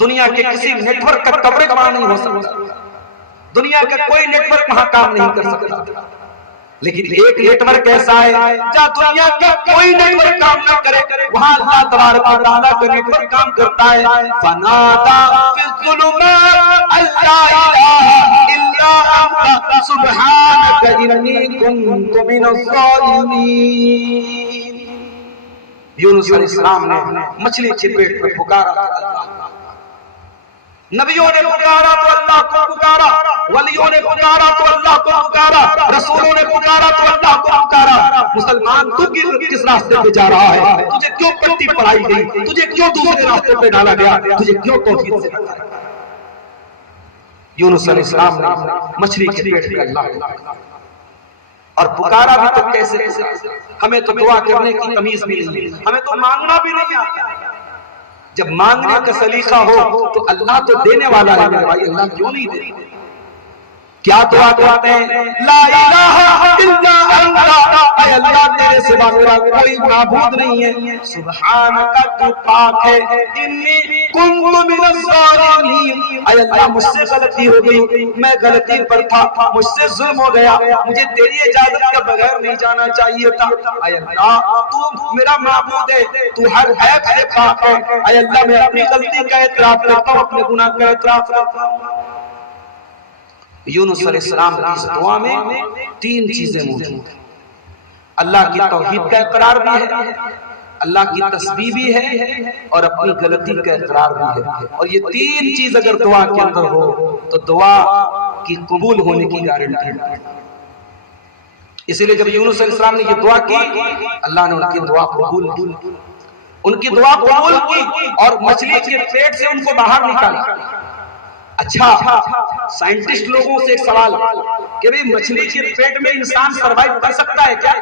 دنیا کے کسی نیٹ ورک کا کوریج وہاں نہیں ہو سکتا، دنیا کا کوئی نیٹ ورک وہاں کام نہیں کر سکتا، لیکن ایک نیٹ ورک ایسا ہے جہاں دنیا کا کوئی نیٹ ورک کام نہ کرے، وہاں اللہ تبارک و تعالیٰ کا نیٹ ورک کام کرتا ہے۔ فَنَادَىٰ فِي الظُّلُمَاتِ أَن لَّا إِلَٰهَ إِلَّا أَنتَ سُبْحَانَكَ إِنِّي كُنتُ مِنَ الظَّالِمِينَ۔ یونس علیہ السلام نے مچھلی کے پیٹ میں پکارا، نبیوں نے پکارا تو اللہ کو پکارا، ولیوں نے پکارا تو اللہ کو پکارا، رسولوں نے پکارا تو اللہ کو پکارا۔ مسلمان تو کس راستے پہ جا رہا ہے؟ تجھے کیوں پٹی پڑھائی گئی؟ تجھے کیوں دوسرے راستے پہ ڈالا گیا؟ تجھے کیوں توحید سے ہٹایا گیا؟ یونس علیہ السلام نے مچھلی کے پیٹ میں اللہ اور پکارا بھی تو کیسے؟ ہمیں تو دعا کرنے کی تمیز بھی نہیں، ہمیں تو مانگنا بھی نہیں آتا۔ جب مانگنے کا سلیقہ ہو تو اللہ تو دینے والا ہے میرے بھائی، اللہ کیوں نہیں دے؟ کیا دعا کرتے ہیں؟ لا الہ الا انت، اے اللہ تیرے سوا میرا کوئی معبود نہیں ہے، سبحانک تو پاک ہے، انی کنت من الظالمین، اے اللہ مجھ سے غلطی ہو گئی، میں غلطی پر تھا، مجھ سے ظلم ہو گیا، مجھے تیری اجازت کے بغیر نہیں جانا چاہیے تھا، اے اللہ تو میرا معبود ہے، تو ہر عیب سے پاک ہے، اے اللہ میں اپنی غلطی کا اعتراف کرتا ہوں، اپنے گناہ کا اعتراف کرتا ہوں۔ یونس علیہ السلام کی اس دعا میں تین چیزیں موجود ہیں، اللہ کی توحید کا اقرار بھی ہے، اللہ کی تسبیح بھی ہے، اور اپنی غلطی کا اقرار بھی ہے، اور یہ تین چیز اگر دعا کے اندر ہو تو دعا کی قبول ہونے کی گارنٹی ہے۔ اسی لیے جب یونس علیہ السلام نے یہ دعا کی، اللہ نے ان کی دعا قبول کی، ان کی دعا قبول کی اور مچھلی کے پیٹ سے ان کو باہر نکالا۔ اچھا، سائنٹسٹ لوگوں سے ایک سوال کہ بھئی مچھلی کے پیٹ میں انسان سروائیو کر سکتا ہے کیا؟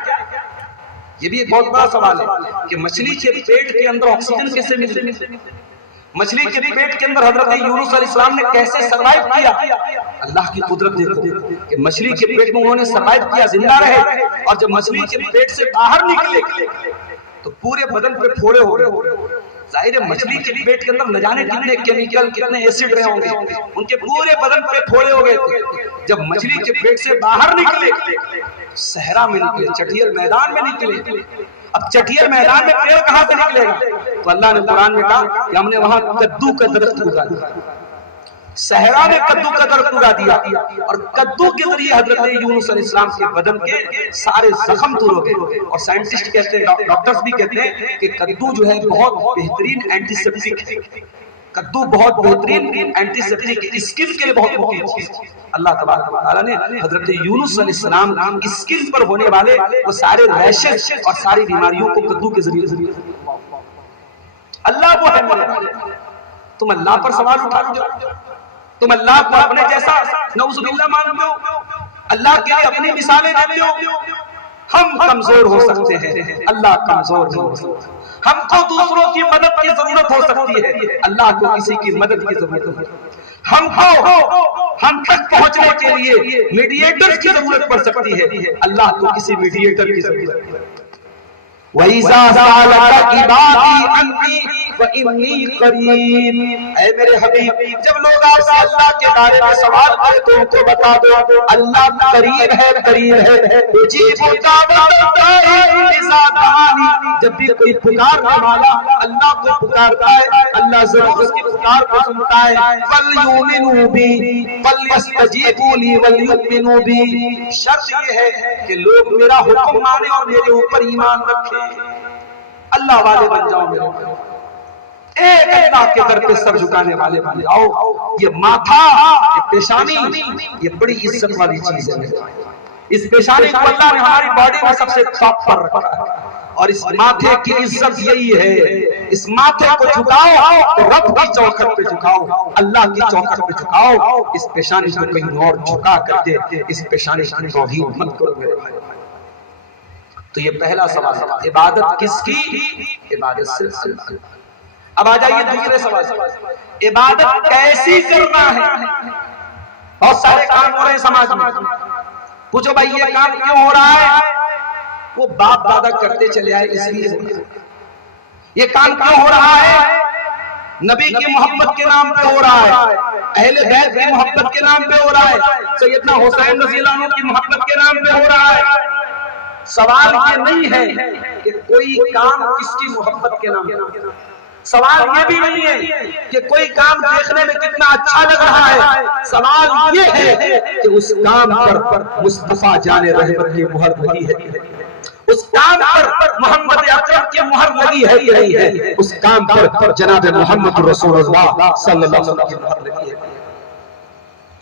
یہ بھی ایک بہت بڑا سوال ہے کہ مچھلی کے پیٹ کے اندر آکسیجن کیسے ملے؟ مچھلی کے پیٹ کے اندر حضرت یونس علیہ السلام نے کیسے سروائیو کیا؟ اللہ کی قدرت دیکھو کہ مچھلی کے پیٹ میں انہوں نے سروائیو کیا، زندہ رہے، اور جب مچھلی کے پیٹ سے باہر نکلے تو پورے بدن پہ پھوڑے ہو گئے۔ ظاہر ہے مچھلی کے پیٹ کے اندر نہ جانے کتنے کیمیکل کتنے ایسڈ رہے ہوں گے، ان کے پورے بدن پہ پھوڑے ہو گئے تھے۔ جب مچھلی کے پیٹ سے باہر نکلے، صحرا میں نکلے، چٹھیل میدان میں نکلے، اب چٹھیل میدان میں پیڑ کہاں سے نکلے گا؟ تو اللہ نے قرآن میں کہا کہ ہم نے وہاں کدو کا درخت اگا دیا، صحرا میں کدو کا درخت اگا دیا، اور کدو کے ذریعے حضرت یونس علیہ السلام کے بدن کے سارے زخم دور ہو گئے۔ اور سائنٹسٹ کہتے ہیں، ڈاکٹرز بھی کہتے ہیں کہ کدو جو ہے بہت بہترین اینٹی سیپٹک ہے، کدو بہت بہترین اینٹی سیپٹک ہے، اسکن کے لیے بہت مفید چیز ہے۔ اللہ تبارک و تعالیٰ نے حضرت یونس علیہ السلام اسکن پر ہونے والے وہ سارے ریشز اور ساری بیماریوں کو کدو کے ذریعے اللہ وہ ہے۔ تم اللہ پر سوال اٹھا لو، تم اللہ کو اپنے جیسا نعوذ باللہ مانتے ہو، اللہ کے لیے اپنی مثالیں دیتے ہو۔ ہم کمزور ہو سکتے ہیں، اللہ کمزور نہیں ہو سکتا۔ ہم کو دوسروں کی مدد کی ضرورت ہو سکتی ہے، اللہ کو کسی کی مدد کی ضرورت نہیں۔ ہم تک پہنچنے کے لیے میڈییٹر کی ضرورت پڑ سکتی ہے، اللہ کو کسی میڈییٹر کی ضرورت نہیں۔ وَإِذَا سَأَلَكَ عِبَادِي عَنِّي فَإِنِّي قَرِيبٌ، اے میرے حبیب جب لوگ آپ سے اللہ کے بارے میں سوال کریں تو ان کو بتا دو اللہ قریب ہے، قریب ہے۔ اجیب دعوت الداعی اذا دعانی، جب بھی کوئی پکارنے والا اللہ کو پکارتا ہے اللہ ضرور اس کی پکار کو سنتا ہے۔ فَلْيُؤْمِنُوا بِي فَلْيَسْتَجِيبُوا لِي وَلْيُؤْمِنُوا بِي، شرط یہ ہے کہ لوگ میرا حکم مانیں اور میرے اوپر ایمان رکھیں، اللہ والے بن جاؤ میرے، ایک اللہ کے در پہ سر جھکانے والے بن جاؤ۔ یہ ماتھا، یہ پیشانی، یہ بڑی عزت والی چیز ہے۔ اس پیشانی کو اللہ نے ہماری باڈی میں سب سے ٹاپ پر رکھا ہے، اور اس ماتھے کی عزت یہی ہے، اس ماتھے کو جھکاؤ تو رب کی چوکھٹ پہ جھکاؤ، اللہ کی چوکھٹ پہ جھکاؤ، اس پیشانی کو کہیں اور جھکا کر کے اس پیشانی کی توہین مت کرو میرے بھائی۔ تو یہ پہلا سوال ہے، عبادت کس کی؟ عبادت صرف اللہ کی۔ اب آ جائیے دوسرے سوال، عبادت کیسی کرنا ہے؟ بہت سارے کام ہو رہے ہیں سماج میں، پوچھو بھائی یہ کام کیوں ہو رہا ہے؟ وہ باپ دادا کرتے چلے آئے اس لیے ہو رہا ہے۔ یہ کام کیوں ہو رہا ہے؟ نبی کی محبت کے نام پہ ہو رہا ہے، اہل بیت کی محبت کے نام پہ ہو رہا ہے، سیدنا حسین رضی اللہ عنہ کی محبت کے نام پہ ہو رہا ہے۔ سوال یہ نہیں ہے کہ کوئی کام کس کی محبت کے نام پہ، سوال یہ بھی نہیں ہے کہ کوئی کام دیکھنے میں کتنا اچھا لگ رہا ہے، سوال یہ ہے کہ اس کام پر مصطفیٰ جان رحمت کی مہر لگی ہے، اس کام پر محمد اکرم کی مہر لگی ہے ہی نہیں ہے، اس کام پر جناب محمد رسول اللہ صلی اللہ علیہ وسلم کی مہر لگی ہے۔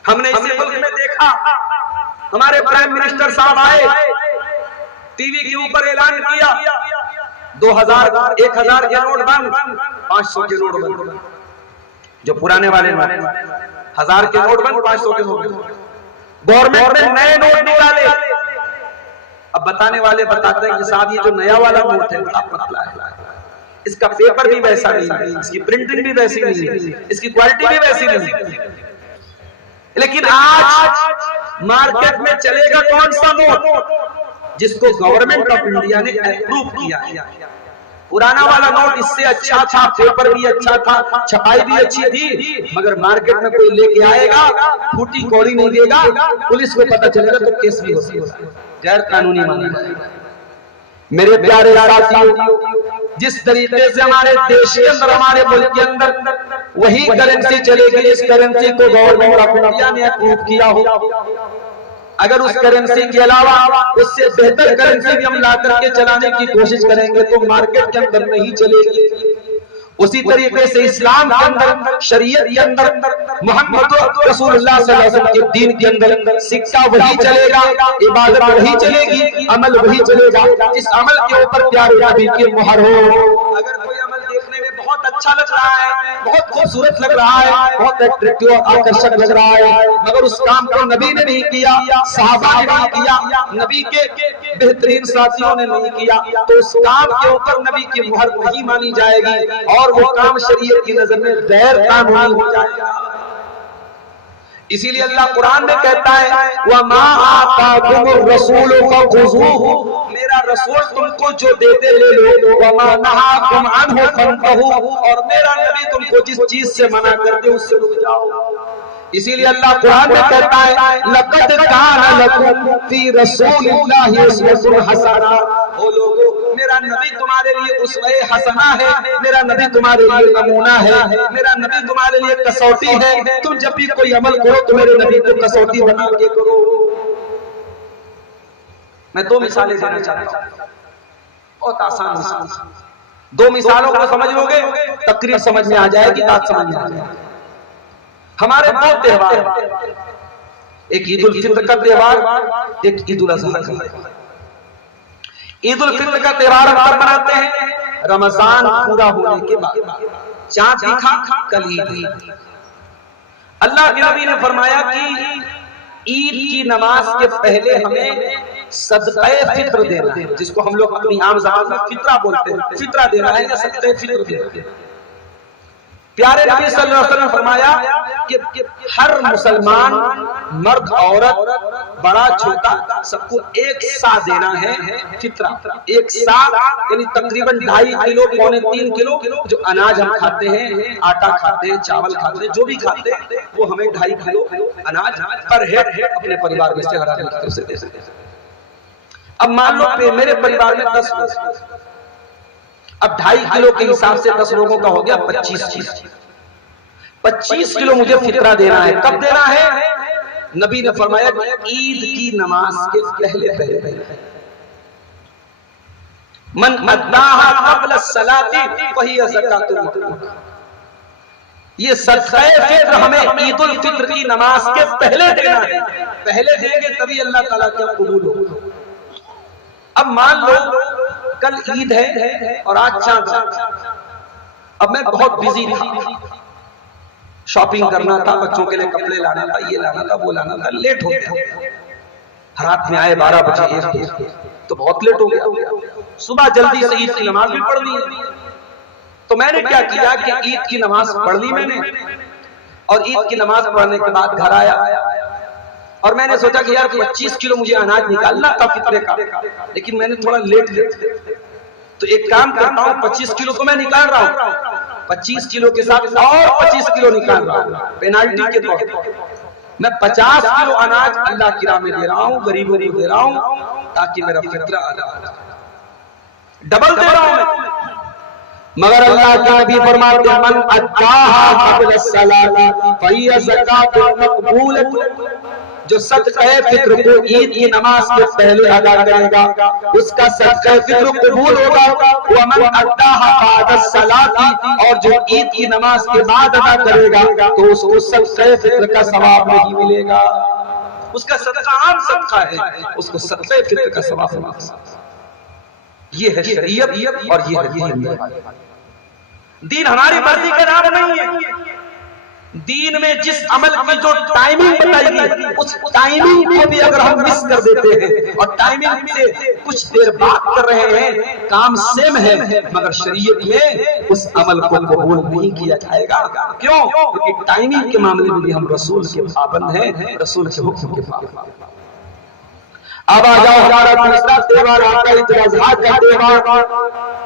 ہم نے اسی ملک میں دیکھا، ہمارے پرائم منسٹر صاحب آئے، ٹی وی کے اوپر اعلان کیا 2000 1000 کے نوٹ بند، 500 کے نوٹ بند، جو پرانے والے نوٹ، 1000 کے نوٹ بند 500 کے نوٹ بند. گورنمنٹ نے نئے نوٹ نکالے. اب بتانے والے بتاتے ہیں کہ صاحب یہ جو نیا والا نوٹ ہے بڑا پتلا ہے, اس کا پیپر بھی ویسا نہیں ہے, اس کی پرنٹنگ بھی ویسی نہیں ہے, اس کی کوالٹی بھی ویسی نہیں ہے. لیکن آج مارکیٹ میں چلے گا کون سا نوٹ جس کو گورنمنٹ آف انڈیا نے اپروو کیا ہے. پرانا والا نوٹ اس سے اچھا تھا, پیپر بھی اچھا تھا, چھپائی بھی اچھی تھی, مگر مارکیٹ میں کوئی لے کے آئے گا پھوٹی کوڑی نہیں دے گا, پولیس کو پتہ چلے گا تو کیس بھی ہو سکتا ہے, غیر قانونی مانا جائے گا. میرے پیارے ساتھیوں, جس طریقے سے ہمارے دیش کے اندر, ہمارے ملک کے اندر وہی کرنسی چلے گی جس کرنسی کو گورنمنٹ آف انڈیا نے اپروو کیا ہو. اگر اس کرنسی کے علاوہ اس سے بہتر کرنسی بھی ہم لا کر کے چلانے کی کوشش کریں گے تو مارکیٹ کے اندر نہیں چلے گی. اسی طریقے سے اسلام کے اندر, شریعت کے اندر, محمد رسول اللہ صلی اللہ علیہ وسلم کے دین کے اندر سکہ وہی چلے گا, عبادت وہی چلے گی, عمل وہی چلے گا جس عمل کے اوپر پیارے نبی کی مہر ہو. اگر کوئی عمل دیکھنے میں بہت اچھا لگ رہا ہے, بہت خوبصورت لگ رہا ہے, بہت اٹریکٹیو اور آکرشک لگ رہا ہے, مگر اس کام کو نبی نے نہیں کیا, صحابہ نے نہیں کیا, نبی کے بہترین ساتھیوں نے نہیں کیا, تو اس کام کے اوپر نبی کی مہر نہیں مانی جائے گی اور وہ کام شریعت کی نظر میں غیر قانونی ہو جائے گا. اسی لیے اللہ قرآن میں کہتا ہے وَمَا آتَاكُمُ الرَّسُولُ فَخُذُوهُ, میرا رسول تم کو جو دیتے لے لو, وَمَا نَهَاكُمْ عَنْهُ فَانْتَهُوا, اور میرا نبی تم کو جس چیز سے منع کرتے اس سے رک جاؤ. اسی لیے اللہ قرآن میں کہتا ہے لَقَدْ كَانَ لَكُمْ فِي رَسُولِ اللَّهِ أُسْوَةٌ حَسَنَةٌ, او لوگو میرا نبی تمہارے لیے اسوہ حسنہ ہے, میرا نبی تمہارے لیے نمونہ ہے, میرا نبی تمہارے لیے کسوٹی ہے. تم جب بھی کوئی عمل کرو تو میرے نبی کو کسوٹی بنا کے کرو. میں 2 مثالیں دینا چاہتا ہوں, بہت آسان مثال. 2 مثالوں کو سمجھ لو گے تقریر سمجھ میں آ جائے گی, بات سمجھ میں آ جائے گی. ہمارے 2 تہوار, ایک عید الفطر کا تہوار, ایک عید الاضحیٰ کا. عید الفطر کا تہوار ہم کب مناتے ہیں؟ رمضان پورا ہونے کے بعد. چاند دکھا کل عید. اللہ کے نبی نے فرمایا کہ عید کی نماز کے پہلے ہمیں صدقہ فطر دینا ہے, جس کو ہم لوگ اپنی عام زبان میں فطرہ بولتے ہیں. فطرہ دینا ہے یا صدقہ فطر دینا ہے. پیارے نبی صلی اللہ علیہ وسلم نے فرمایا کہ ہر مسلمان, مرد عورت, بڑا چھوٹا, سب کو 1 سا دینا ہے فطرہ. 1 سا یعنی تقریباً 2.5 کلو, پونے 3 کلو جو اناج ہم کھاتے ہیں, آٹا کھاتے ہیں, چاول کھاتے ہیں, جو بھی کھاتے ہیں, وہ ہمیں 2.5 کلو اناج پر ہیڈ اپنے پریوار میں سے ہر آدمی کی طرف سے دے سکتے ہیں. اب مان لو میرے پریوار میں 10 لوگ, اب 2.5 کلو کے حساب سے 10 لوگوں کا ہو گیا 25 کلو مجھے فطرہ دینا ہے. کب دینا ہے؟ نبی نے فرمایا عید کی نماز کے پہلے. من اداہا قبل الصلاۃ فہی زکاۃ, یہ صدقہ فطر ہمیں عید الفطر کی نماز کے پہلے دینا ہے. پہلے دیں گے تبھی اللہ تعالیٰ کا قبول ہوگا. اب مان لو کل عید ہے اور آج چاند. اب میں بہت بزی تھا, شاپنگ کرنا تھا, بچوں کے لیے کپڑے لانا تھا, یہ لانا تھا, وہ لانا تھا, لیٹ ہو گیا. رات میں آئے 12 بجے تو بہت لیٹ ہو گیا. صبح جلدی سے عید کی نماز بھی پڑھنی ہے. تو میں نے کیا کیا کہ عید کی نماز پڑھ لی میں نے, اور عید کی نماز پڑھنے کے بعد گھر آیا اور میں نے سوچا کہ یار 25 کلو مجھے اناج نکالنا تھا فطرے کا, لیکن میں نے تھوڑا لیٹ کیا. تو ایک کام کرتا ہوں, 25 کلو تو میں نکال رہا ہوں, 25 کلو کے ساتھ اور 25 کلو نکال رہا ہوں پینالٹی کے طور پر. میں 50 کلو اناج اللہ کی راہ میں دے رہا ہوں, غریبوں کو دے رہا ہوں, تاکہ میرا فطرہ ادا ہو جائے. ڈبل دے رہا ہوں میں. مگر اللہ کے نبی فرماتے ہیں من اداہا قبل الصلاۃ فہی زکاۃ مقبولۃ, جو صدقہ فطر کو عید کی نماز کے پہلے ادا کرے گا اس کا صدقہ فطر قبول ہوگا. ومن اداہا بعد الصلاۃ, اور جو عید کی نماز کے بعد ادا کرے گا تو اس کو صدقہ فطر کا ثواب نہیں ملے گا. اس کا صدقہ عام صدقہ ہے, اس کو صدقہ فطر کا ثواب ملے گا. یہ ہے شریعت اور یہ ہے دین. دین ہماری مرضی کا نام نہیں ہے. دین میں جس عمل کی جو ٹائمنگ بتائی گئی اس ٹائمنگ کو بھی اگر ہم مس کر دیتے ہیں اور ٹائمنگ سے کچھ دیر بعد کر رہے ہیں، کام سیم ہے مگر شریعت میں اس عمل کو قبول نہیں کیا جائے گا۔ کیوں؟ کیونکہ ٹائمنگ کے معاملے میں بھی ہم رسول کے پابند ہیں، رسول کے حکم کے پابند ہیں۔ اب آ جاؤ ہمارا دوسرا تہوار آتا ہے عید الاضحیٰ کا تہوار۔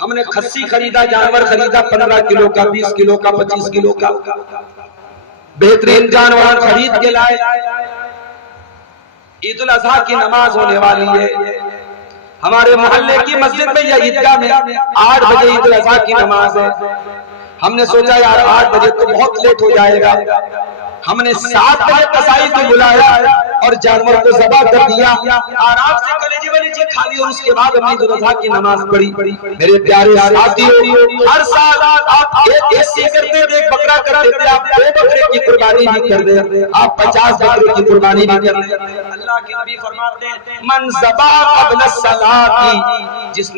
ہم نے کھسی خریدا، جانور خریدا، 15 کلو کا، 20 کلو کا، 25 کلو کا، بہترین جانور خرید کے لائے۔ عید الاضحیٰ کی نماز ہونے والی ہے، ہمارے محلے کی مسجد میں یا عیدگاہ میں 8 بجے عید الاضحیٰ کی نماز ہے۔ ہم نے سوچا یار 8 بجے تو بہت لیٹ ہو جائے گا، ہم نے 7 بجے قصائی کو بلایا اور جانور کو ذبح کر دیا، آرام سے کلیجی ولیجی کھا لی اور اس کے بعد ہم نے عید الاضحیٰ کی نماز پڑھی۔ میرے پیارے ساتھیو، ہر سال آپ ایک ایسی کرتے تھے، ایک بکرا کرتے تھے، آپ 2 بکرے کی قربانی بھی کر دیں، آپ 50 بکرے کی قربانی بھی کر دیں۔ اللہ کے نبی فرماتے ہیں من ذبح قبل الصلاۃ، جس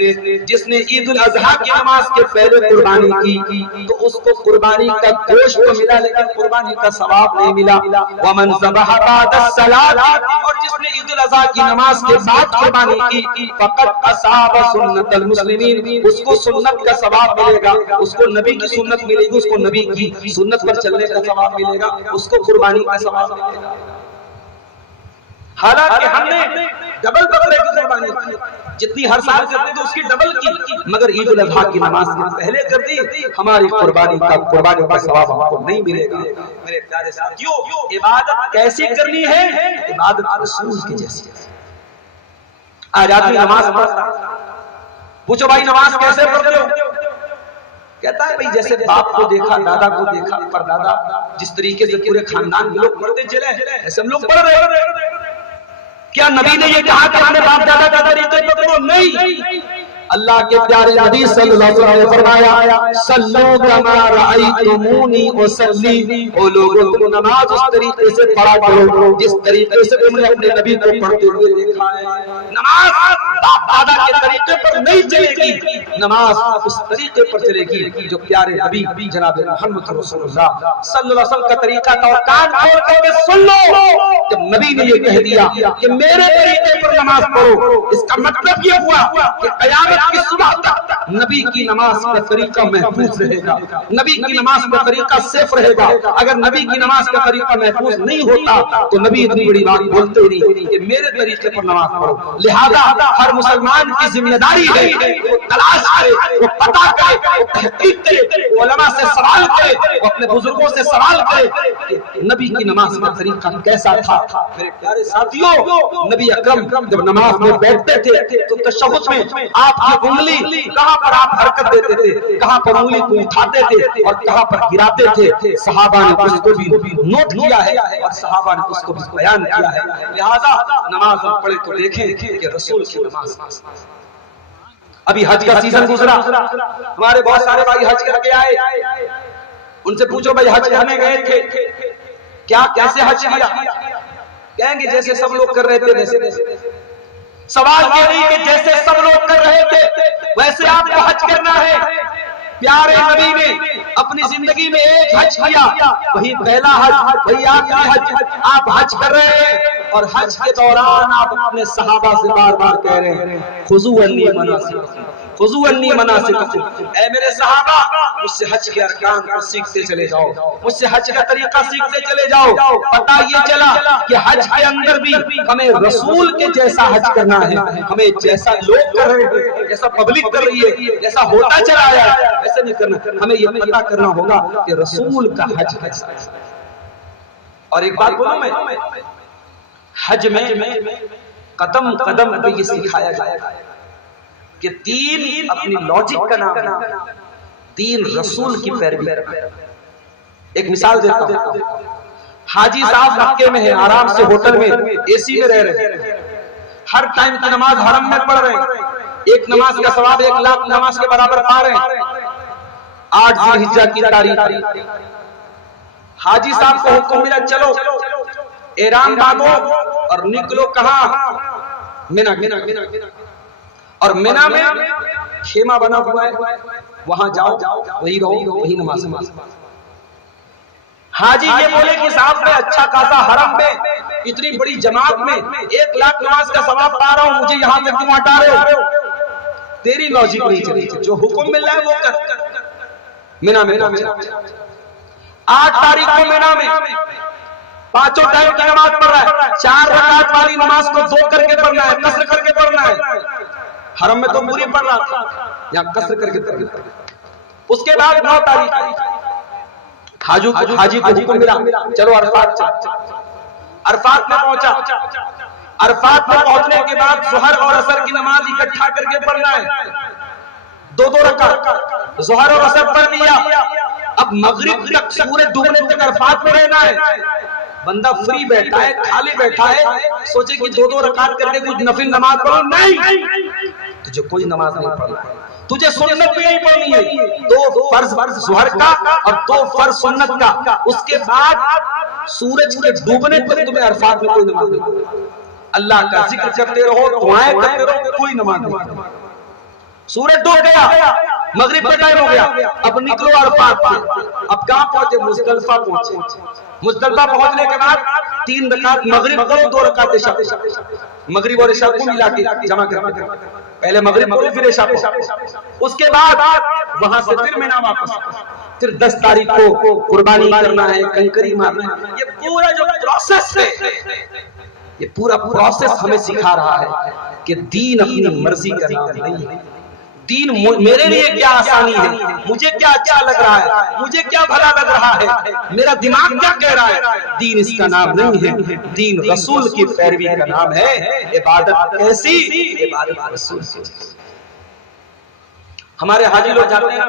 نے عید الاضحیٰ کی نماز کے پہلے قربانی کی تو اس کو قربانی کا گوشت تو ملا لیکن قربانی کا ثواب نہیں ملا۔ ومن ذبح بعد الصلاۃ، اور جس نے عید الاضحیٰ کی نماز کے بعد قربانی کی فقط اصاب سنت المسلمین، اس کو سنت کا ثواب ملے گا، اس کو نبی کی سنت ملے گی، اس کو نبی کی سنت پر چلنے کا ثواب ملے گا، اس کو قربانی کا ثواب ملے گا۔ حالانکہ ہم نے ڈبل بکرے کی قربانی کی، جتنی ہر سال کرتے تھے اس کی ڈبل کی، مگر عید الاضحیٰ کی نماز کے پہلے کر دی، ہماری قربانی کا ثواب ہم کو نہیں ملے گا۔ میرے پیارے ساتھیو، عبادت کیسی کرنی ہے؟ عبادت رسول کی جیسی۔ آج آدمی نماز پڑھتا، پوچھو بھائی نماز کیسے پڑھتے ہو؟ کہتا ہے بھائی جیسے باپ کو دیکھا، دادا کو دیکھا، پر دادا جس طریقے سے پورے خاندان کے لوگ پڑھتے چلے ایسے ہم لوگ پڑھ رہے ہیں۔ کیا نبی نے یہ کہا کہ اپنے باپ دادا کا طریقے پر پڑھو؟ نہیں، اللہ کے پیارے نبی صلی اللہ علیہ وسلم نے فرمایا صلو کما رأیتمونی اصلی، او لوگوں تم نماز اس طریقے سے پڑھا کرو جس طریقے سے تم نے اپنے نبی کو پڑھتے ہوئے دیکھا ہے۔ نماز باپ دادا کے طریقے پر نہیں چلے گی، نماز اس طریقے پر چلے گی جو پیارے نبی جناب محمد رسول اللہ صلی اللہ علیہ وسلم کا طریقہ تھا۔ اور کان کھول کے سن لو، جب نبی نے یہ کہہ دیا کہ میرے طریقے پر نماز پڑھو، اس کا مطلب یہ ہوا کہ قیامت کی صبح تک نبی کی نماز کا طریقہ محفوظ رہے گا، نبی کی نماز کا طریقہ سیف رہے گا۔ اگر نبی کی نماز کا طریقہ محفوظ نہیں ہوتا تو نبی اتنی بڑی بات بولتے ہی نہیں کہ میرے طریقے پر نماز پڑھو۔ لہذا ہر مسلمان کی ذمہ داری ہے وہ تلاش کرے، وہ پتہ کرے، وہ تحقیق کرے، وہ علماء سے سوال کرے، وہ اپنے بزرگوں سے سوال کرے کہ نبی کی نماز کا طریقہ کیسا تھا۔ میرے پیارے ساتھیو، نبی اکرم جب نماز میں بیٹھتے تھے تو تشہد میں آپ کی انگلی کہاں پر آپ حرکت دیتے تھے، کہاں پر انگلی کو اٹھاتے تھے اور کہاں پر گراتے تھے، صحابہ نے اس کو بھی نوٹ کیا ہے اور صحابہ نے اس کو بھی بیان کیا ہے۔ لہذا نماز ہم پڑھے تو دیکھیں کہ رسول کی نماز۔ ابھی حج کا سیزن گزرا، ہمارے بہت سارے بھائی حج کر کے آئے، ان سے پوچھو بھائی حج کرنے گئے تھے کیا، کیسے حج کیا؟ کہیں گے جیسے سب لوگ کر رہے تھے ویسے۔ سوال یہ نہیں کہ جیسے سب لوگ کر رہے تھے ویسے آپ کو حج کرنا ہے۔ پیارے نبی نے اپنی زندگی میں ایک حج کیا، وہی پہلا حج، وہی آخری حج۔ آپ حج کر رہے ہیں اور حج کے دوران آپ اپنے صحابہ سے بار بار کہہ رہے ہیں خذوا عنی مناسککم، خذوا عنی مناسککم، اے میرے صحابہ مجھ سے حج کے ارکان کو سیکھتے چلے جاؤ، مجھ سے حج کا طریقہ سیکھتے چلے جاؤ۔ پتہ یہ چلا کہ حج کے اندر بھی ہمیں رسول کے جیسا حج کرنا ہے، ہمیں جیسا لوگ کر رہے ہیں، جیسا پبلک کر رہی ہے، جیسا ہوتا چلا ہے ایسے نہیں کرنا، ہمیں یہ پتہ کرنا ہوگا کہ رسول کا حج کیسا ہے۔ اور ایک بات بولوں میں، حج میں قدم قدم پہ یہ سکھایا جائے گا کہ دین اپنی لاجک کا نام ہے، دین رسول کی پیروی۔ ایک مثال دیتا ہوں، حاجی صاحب مکے میں ہیں، آرام سے ہوٹل میں اے سی میں رہ رہے ہیں، ہر ٹائم کی نماز حرم میں پڑھ رہے ہیں، ایک نماز کا ثواب 1 لاکھ نماز کے برابر پا رہے ہیں۔ 8 ذی الحجہ کی تاریخ، حاجی صاحب کو حکم ملا چلو احرام باندھو اور نکلو کہاں؟ منا۔ اور منا میں خیمہ بنا ہوا ہے، وہاں جاؤ، وہی رہو، وہی نماز۔ حاجی یہ بولے کہ صاحب میں اچھا خاصا حرم میں اتنی بڑی جماعت میں 1 لاکھ نماز کا ثواب پا رہا ہوں، مجھے یہاں سے کیوں ہٹا رہے ہو؟ تیری لاجک نہیں چلی، جو حکم مل رہا ہے وہ کر۔ مینا میں 8 تاریخ کو مینا میں 5 ٹائم کی نماز پڑھ رہا ہے، 4 رکعت والی نماز کو 2 کر کے پڑھنا ہے، قصر کر کے پڑھنا ہے۔ حرم میں تو پوری پڑھ رہا تھا، یہاں قصر کر کے پڑھ رہا۔ اس کے بعد 9 تاریخ حاجی کو حکم ملا چلو عرفات عرفات میں پہنچا۔ عرفات میں پہنچنے کے بعد ظہر اور عصر کی نماز اکٹھا کر کے پڑھنا ہے، 2 رکعت ظہر اور عصر پڑھ لیا۔ اب مغرب تک سورج ڈوبنے تک عرفات میں رہنا ہے۔ بندہ فری بیٹھا ہے، خالی بیٹھا ہے، سوچے کہ 2 رکعت کر کے کچھ نفل نماز پڑھو، نہیں، تجھے کوئی نماز نہیں پڑھنا، تجھے سنت بھی نہیں پڑھنی ہے، 2 فرض ظہر کا اور 2 فرض سنت کا۔ اس کے بعد سورج کے ڈوبنے تک تمہیں عرفات میں کوئی نماز نہیں پڑھنا، اللہ کا ذکر کرتے رہو، دعائیں کرتے رہو، کوئی نماز نہیں پڑھنا۔ سورج ڈوب گیا، مغرب کا ٹائم ہو گیا، اب نکلو عرفات سے۔ اب کہاں پہنچے؟ مزدلفہ پہنچے۔ مزدلفہ پہنچنے کے بعد 3 رکعت مغرب کرو، 2 رکعت عشاء، مغرب اور عشاء کو ملا کے جمع کر، پہلے مغرب کرو پھر عشاء کو۔ اس کے بعد وہاں سے پھر مینا واپس، پھر 10 تاریخ کو قربانی کرنا ہے، کنکری مارنا ہے۔ یہ پورا جو پروسیس ہے، یہ پورا پروسیس ہمیں سکھا رہا ہے کہ دین اپنی مرضی کا نام نہیں ہے۔ دین میرے لیے کیا آسانی ہے، مجھے کیا اچھا لگ رہا ہے، مجھے کیا بھلا لگ رہا ہے، میرا دماغ کیا کہہ رہا ہے، دین اس کا نام نہیں ہے۔ دین رسول کی پیروی کا نام ہے۔ عبادت کیسی؟ عبادت رسول کی۔ ہمارے حاجی لوگ جاتے ہیں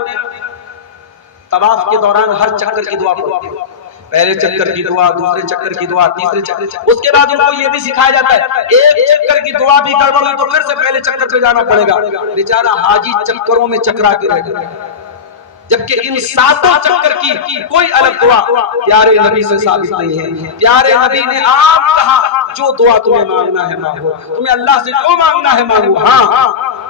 طواف کے دوران ہر چکر کی دعا پڑھتے ہیں، پہلے چکر کی دعا، دوسرے چکر کی دعا، تیسرے چکر۔ اس کے بعد ان کو یہ بھی سکھایا جاتا ہے ایک چکر کی دعا بھی گڑبڑ ہوئی تو پھر سے پہلے چکر پہ جانا پڑے گا۔ بیچارہ حاجی چکروں میں چکرا کے رہ گیا، جبکہ ان 7 چکر کی کوئی الگ دعا پیارے نبی سے ثابت نہیں ہے۔ پیارے نبی نے عام کہا جو دعا تمہیں مانگنا ہے مانگو، تمہیں اللہ سے جو مانگنا ہے مانگو۔ ہاں،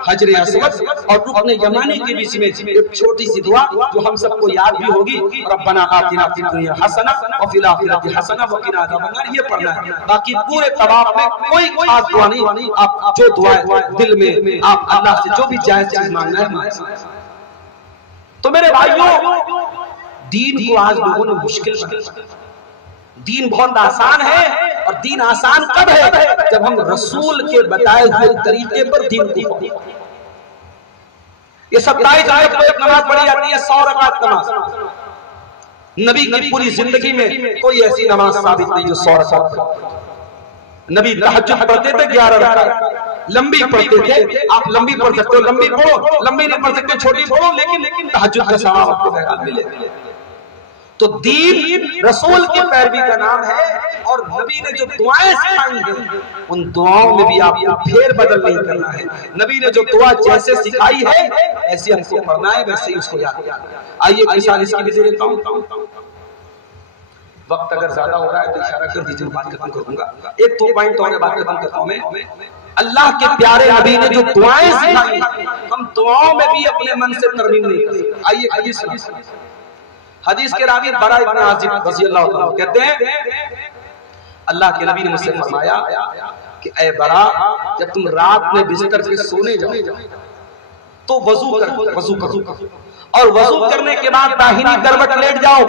حجر اسود اور رکن یمانی کے بیچ میں ایک چھوٹی سی دعا جو ہم سب کو یاد بھی ہوگی، ربنا آتنا فی الدنیا حسنہ وفی الآخرۃ حسنہ وقنا عذاب النار، یہ پڑھنا ہے۔ باقی پورے طواف میں کوئی خاص دعا نہیں، آپ جو دعا دل میں آپ اللہ سے جو بھی جائز چیز مانگنا ہے مانگ سکتے ہیں۔ تو میرے بھائیوں، دین کو آج لوگوں نے مشکل بنا، دین بہت آسان ہے، اور دین آسان کب ہے؟ جب ہم رسول کے بتائے ہوئے طریقے پر دین کو۔ یہ 27 آیت کو ایک نماز پڑھی جاتی ہے، 100 رکعت نماز۔ نبی کی پوری زندگی میں کوئی ایسی نماز ثابت نہیں جو 100 رکعت۔ نبی تہجد پڑھتے تھے 11 رکعت، لمبی پڑھتے تھے۔ آپ لمبی پڑھ سکتے ہو، لمبی پڑھو، لمبی نہیں پڑھ سکتے چھوٹی پڑھو، لیکن تہجد کا ثواب آپ کو بہرحال ملے۔ تو دین رسول کی پیروی کا نام ہے، اور نبی نے جو دعائیں سکھائی ہیں ان دعاؤں میں بھی آپ کو پھیر بدل نہیں کرنا ہے۔ نبی نے جو دعا جیسے سکھائی ہے ایسے ہم کو پڑھنا ہے، ویسے ہی اس کو یاد کرنا ہے۔ آئیے مثال اس کی بھی دے دیتا ہوں، وقت اگر زیادہ ہو رہا ہے تو اشارہ کر دیجیے، بات ختم کروں گا۔ ایک 2 پوائنٹ اور بات ختم کرتا ہوں میں۔ اللہ کے پیارے نبی نے جو دعائیں سکھائی ہم دعاؤں میں بھی اپنے من سے ترمیم نہیں کرتے۔ آئیے حدیث سنیں۔ حدیث کے راوی برا ابن عازب رضی اللہ عنہ کہتے ہیں اللہ کے نبی نے مجھ سے فرمایا کہ اے برا، جب تم رات میں بستر پہ سونے جاؤ تو وضو کرو، اور وضو کرنے کے بعد داہنی کروٹ لیٹ جاؤ،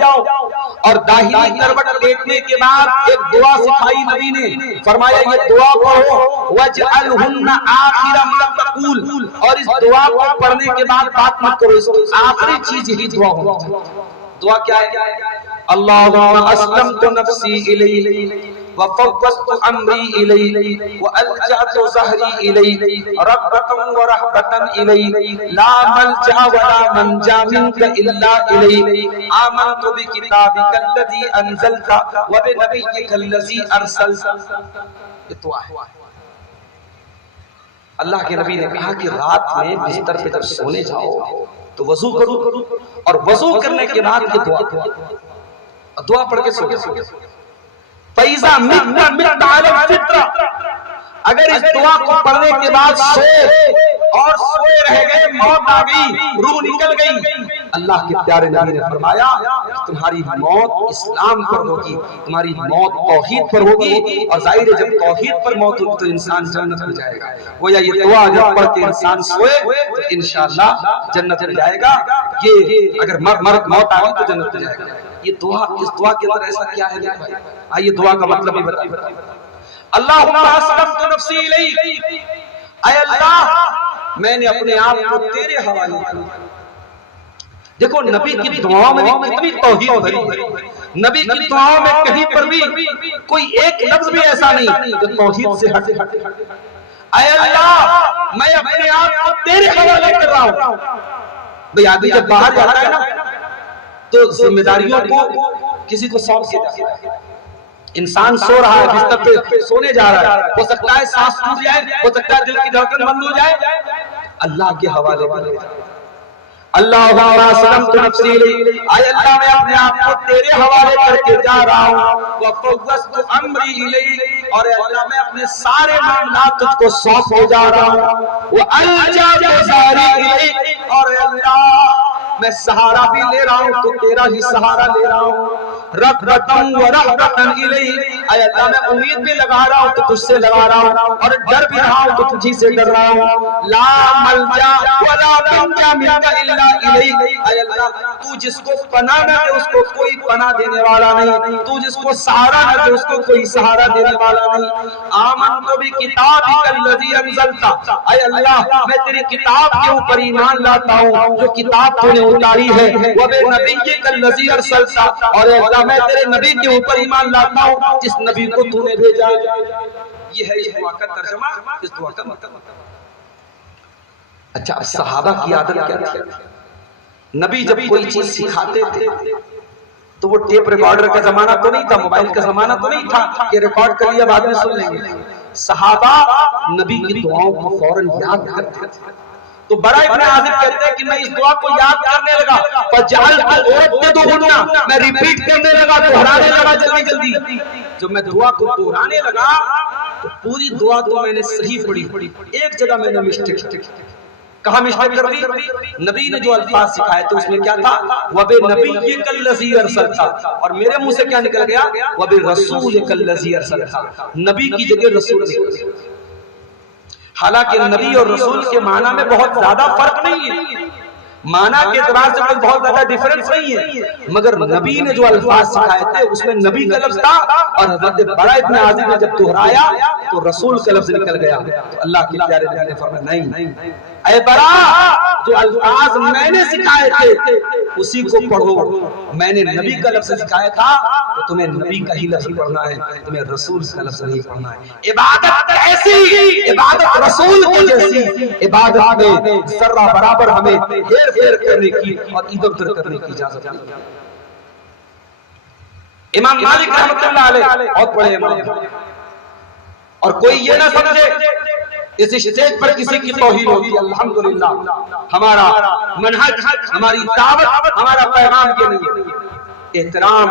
اور داہنی کروٹ لیٹنے کے بعد ایک دعا سکھائی نبی نے، فرمایا یہ دعا پڑھو وَاجْعَلْهُنَّ آخِرَ مَا تَقُولُ، اور اس دعا کو پڑھنے کے بعد بات مت کرو، اس آخری چیز ہی دعا ہو۔ دعا کیا ہے؟ اللہم اسلمت نفسی الیک وفوضت امری الیک والجأت ظہری الیک رغبۃ ورہبۃ الیک لا ملجأ ولا منجا منک الا الیک آمنت بکتابک الذی انزلت وبنبیک الذی ارسلت۔ یہ دعا ہے۔ اللہ کے نبی نے کہا کہ رات میں بستر پہ جب سونے جاؤ تو وضو کرو، اور وضو کرنے کے بعد یہ دعا پڑھ کے سو جاؤ۔ فَإِذَا مِتَّ مِتَّ عَلَى الْفِطْرَةِ، اگر اس دعا کو پڑھنے کے بعد سوئے رہ گئے، موت آ گئی، روح نکل گئی، اللہ کے پیارے نبی نے فرمایا تمہاری موت اسلام پر ہوگی، تمہاری موت توحید پر ہوگی، اور ظاہر ہے جب توحید پر موت ہوگی تو انسان جنت میں جائے گا۔ گویا یہ دعا جب پڑھ کے انسان سوئے تو انشاءاللہ جنت میں جائے گا، یہ اگر موت آ گئی تو جنت میں جائے گا۔ یہ دعا، اس دعا کے اندر ایسا کیا ہے بھائی؟ آئیے دعا کا مطلب بھی بتائیں۔ اللہم اسلمت نفسی الیک، اے اللہ میں نے اپنے آپ کو تیرے حوالے کیا۔ دیکھو نبی کی دعاؤں میں کتنی توحید بھری ہے، نبی کی دعاؤں میں کہیں پر بھی کوئی ایک لفظ بھی ایسا نہیں جو توحید سے ہٹے۔ اے اللہ میں اپنے آپ کو تیرے حوالے کر رہا ہوں۔ بھئی آدمی جب باہر جاتا ہے نا تو ذمہ داریوں کو کسی کو سونپ کے جاتا ہے۔ انسان سو رہا ہے، بستر پہ سونے جا رہا ہے، ہو سکتا ہے سانس ٹوٹ جائے، ہو سکتا ہے دل کی دھڑکن بند ہو جائے، اللہ کے حوالے کرے۔ اللہم اسلمت نفسی الیک، اے اللہ میں اپنے آپ کو تیرے حوالے کر کے جا رہا ہوں، وفوضت امری الیک، اور اے اللہ میں اپنے سارے معاملات تجھ کو سونپ کے جا رہا ہوں، والجا بزاری الیک، اور اے اللہ میں سہارا بھی لے رہا ہوں تو تیرا ہی سہارا لے رہا ہوں، رغبتاً ورہبتاً الیک، اے اللہ میں امید بھی لگا رہا ہوں تو تجھ سے لگا رہا ہوں، اور ڈر بھی رہا ہوں تو تجھی سے ڈر رہا ہوں، لا ملجا ولا منجا منک الا الیک، اے اللہ تو جس کو پناہ نہ دے اس کو کوئی پناہ دینے والا نہیں، تو جس کو سہارا نہ دے اس کو کوئی سہارا دینے والا نہیں۔ آمنت بکتابک الذی انزلت، اے اللہ میں تیری کتاب کے اوپر ایمان لاتا ہوں جو کتاب تو نے اتاری ہے، وبنبیک الذی ارسلت، اور اے اللہ میں تیرے نبی کے اوپر ایمان لاتا ہوں جس نبی کو تو نے بھیجا۔ یہ ہے اس دعا کا ترجمہ، اس دعا کا مطلب۔ اچھا اب صحابہ کی عادت کیا تھی؟ نبی جب کوئی چیز سکھاتے تھے تو وہ ٹیپ ریکارڈر کا زمانہ تو نہیں تھا، موبائل کا زمانہ تو نہیں تھا کہ ریکارڈ کر لیا بعد میں سن لیں گے۔ صحابہ نبی کی دعاؤں کو فوراً یاد کرتے تھے۔ تو بڑا ابن عازب کہتے ہیں کہ میں اس دعا کو یاد کرنے لگا، فجعلت ارددها، میں ریپیٹ کرنے لگا، دہرانے لگا جلدی جلدی۔ جب میں دعا کو دہرانے لگا تو پوری دعا تو میں نے صحیح پڑھی، ایک جگہ میں نے مسٹیک کہاں مسٹیک کر دی؟ نبی نے جو الفاظ سکھائے تھے اس میں کیا تھا؟ وَبِنَبِيِّكَ الَّذِي أَرْسَلْتَ، اور میرے منہ سے کیا نکل گیا؟ وَبِرَسُولِكَ الَّذِي أَرْسَلْتَ، نبی کی جگہ رسول نکل گیا۔ حالانکہ نبی اور رسول کے معنی میں بہت زیادہ فرق نہیں ہے، معنی کے اعتبار سے کوئی بہت زیادہ ڈیفرنس نہیں ہے، مگر نبی نے جو الفاظ سکھائے تھے اس میں نبی کا لفظ تھا، اور حضرت بڑا ابن عازب نے جب دہرایا تو رسول کا لفظ نکل گیا۔ تو اللہ کے پیارے نبی نے فرمایا نہیں اے برا، جو الفاظ میں نے سکھائے تھے اسی کو پڑھو، میں نے نبی کا لفظ سکھایا تھا تو تمہیں نبی کا ہی لفظ پڑھنا ہے، تمہیں رسول کا لفظ نہیں پڑھنا ہے۔ عبادت ایسی، عبادت رسول کی جیسی، عبادت میں ذرہ برابر ہمیں ہیر پھیر کرنے کی اور ادھر ادھر کرنے کی اجازت نہیں۔ امام مالک رحمۃ اللہ علیہ بہت بڑے امام، اور کوئی یہ نہ سمجھے اس اسٹیج پر کسی کی توہین ہوگی، الحمدللہ ہمارا منہج، ہماری دعوت، ہمارا پیغام یہ نہیں ہے۔ احترام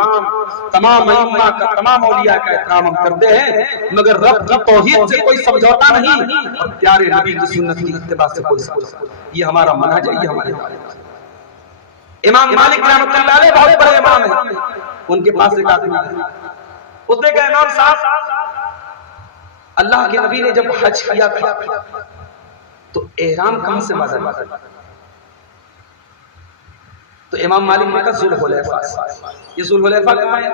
تمام ائمہ کا، تمام اولیاء کا احترام ہم کرتے ہیں، مگر رب کی توحید سے کوئی سمجھوتا نہیں، اور پیارے نبی کی سنت کی اتباع سے کوئی سمجھوتا نہیں۔ یہ ہمارا منہج ہے، یہ ہماری دعوت ہے۔ امام مالک رحمۃ اللہ علیہ بہت بڑے امام ہیں، ان کے پاس ایک آدمی ہے، اس نے کہا امام صاحب اللہ کے نبی نے جب حج کیا تھا تو احرام کہاں سے باندھا؟ تو امام مالک نے کہا ذوالحلیفہ سے۔ یہ ذوالحلیفہ کہاں ہے؟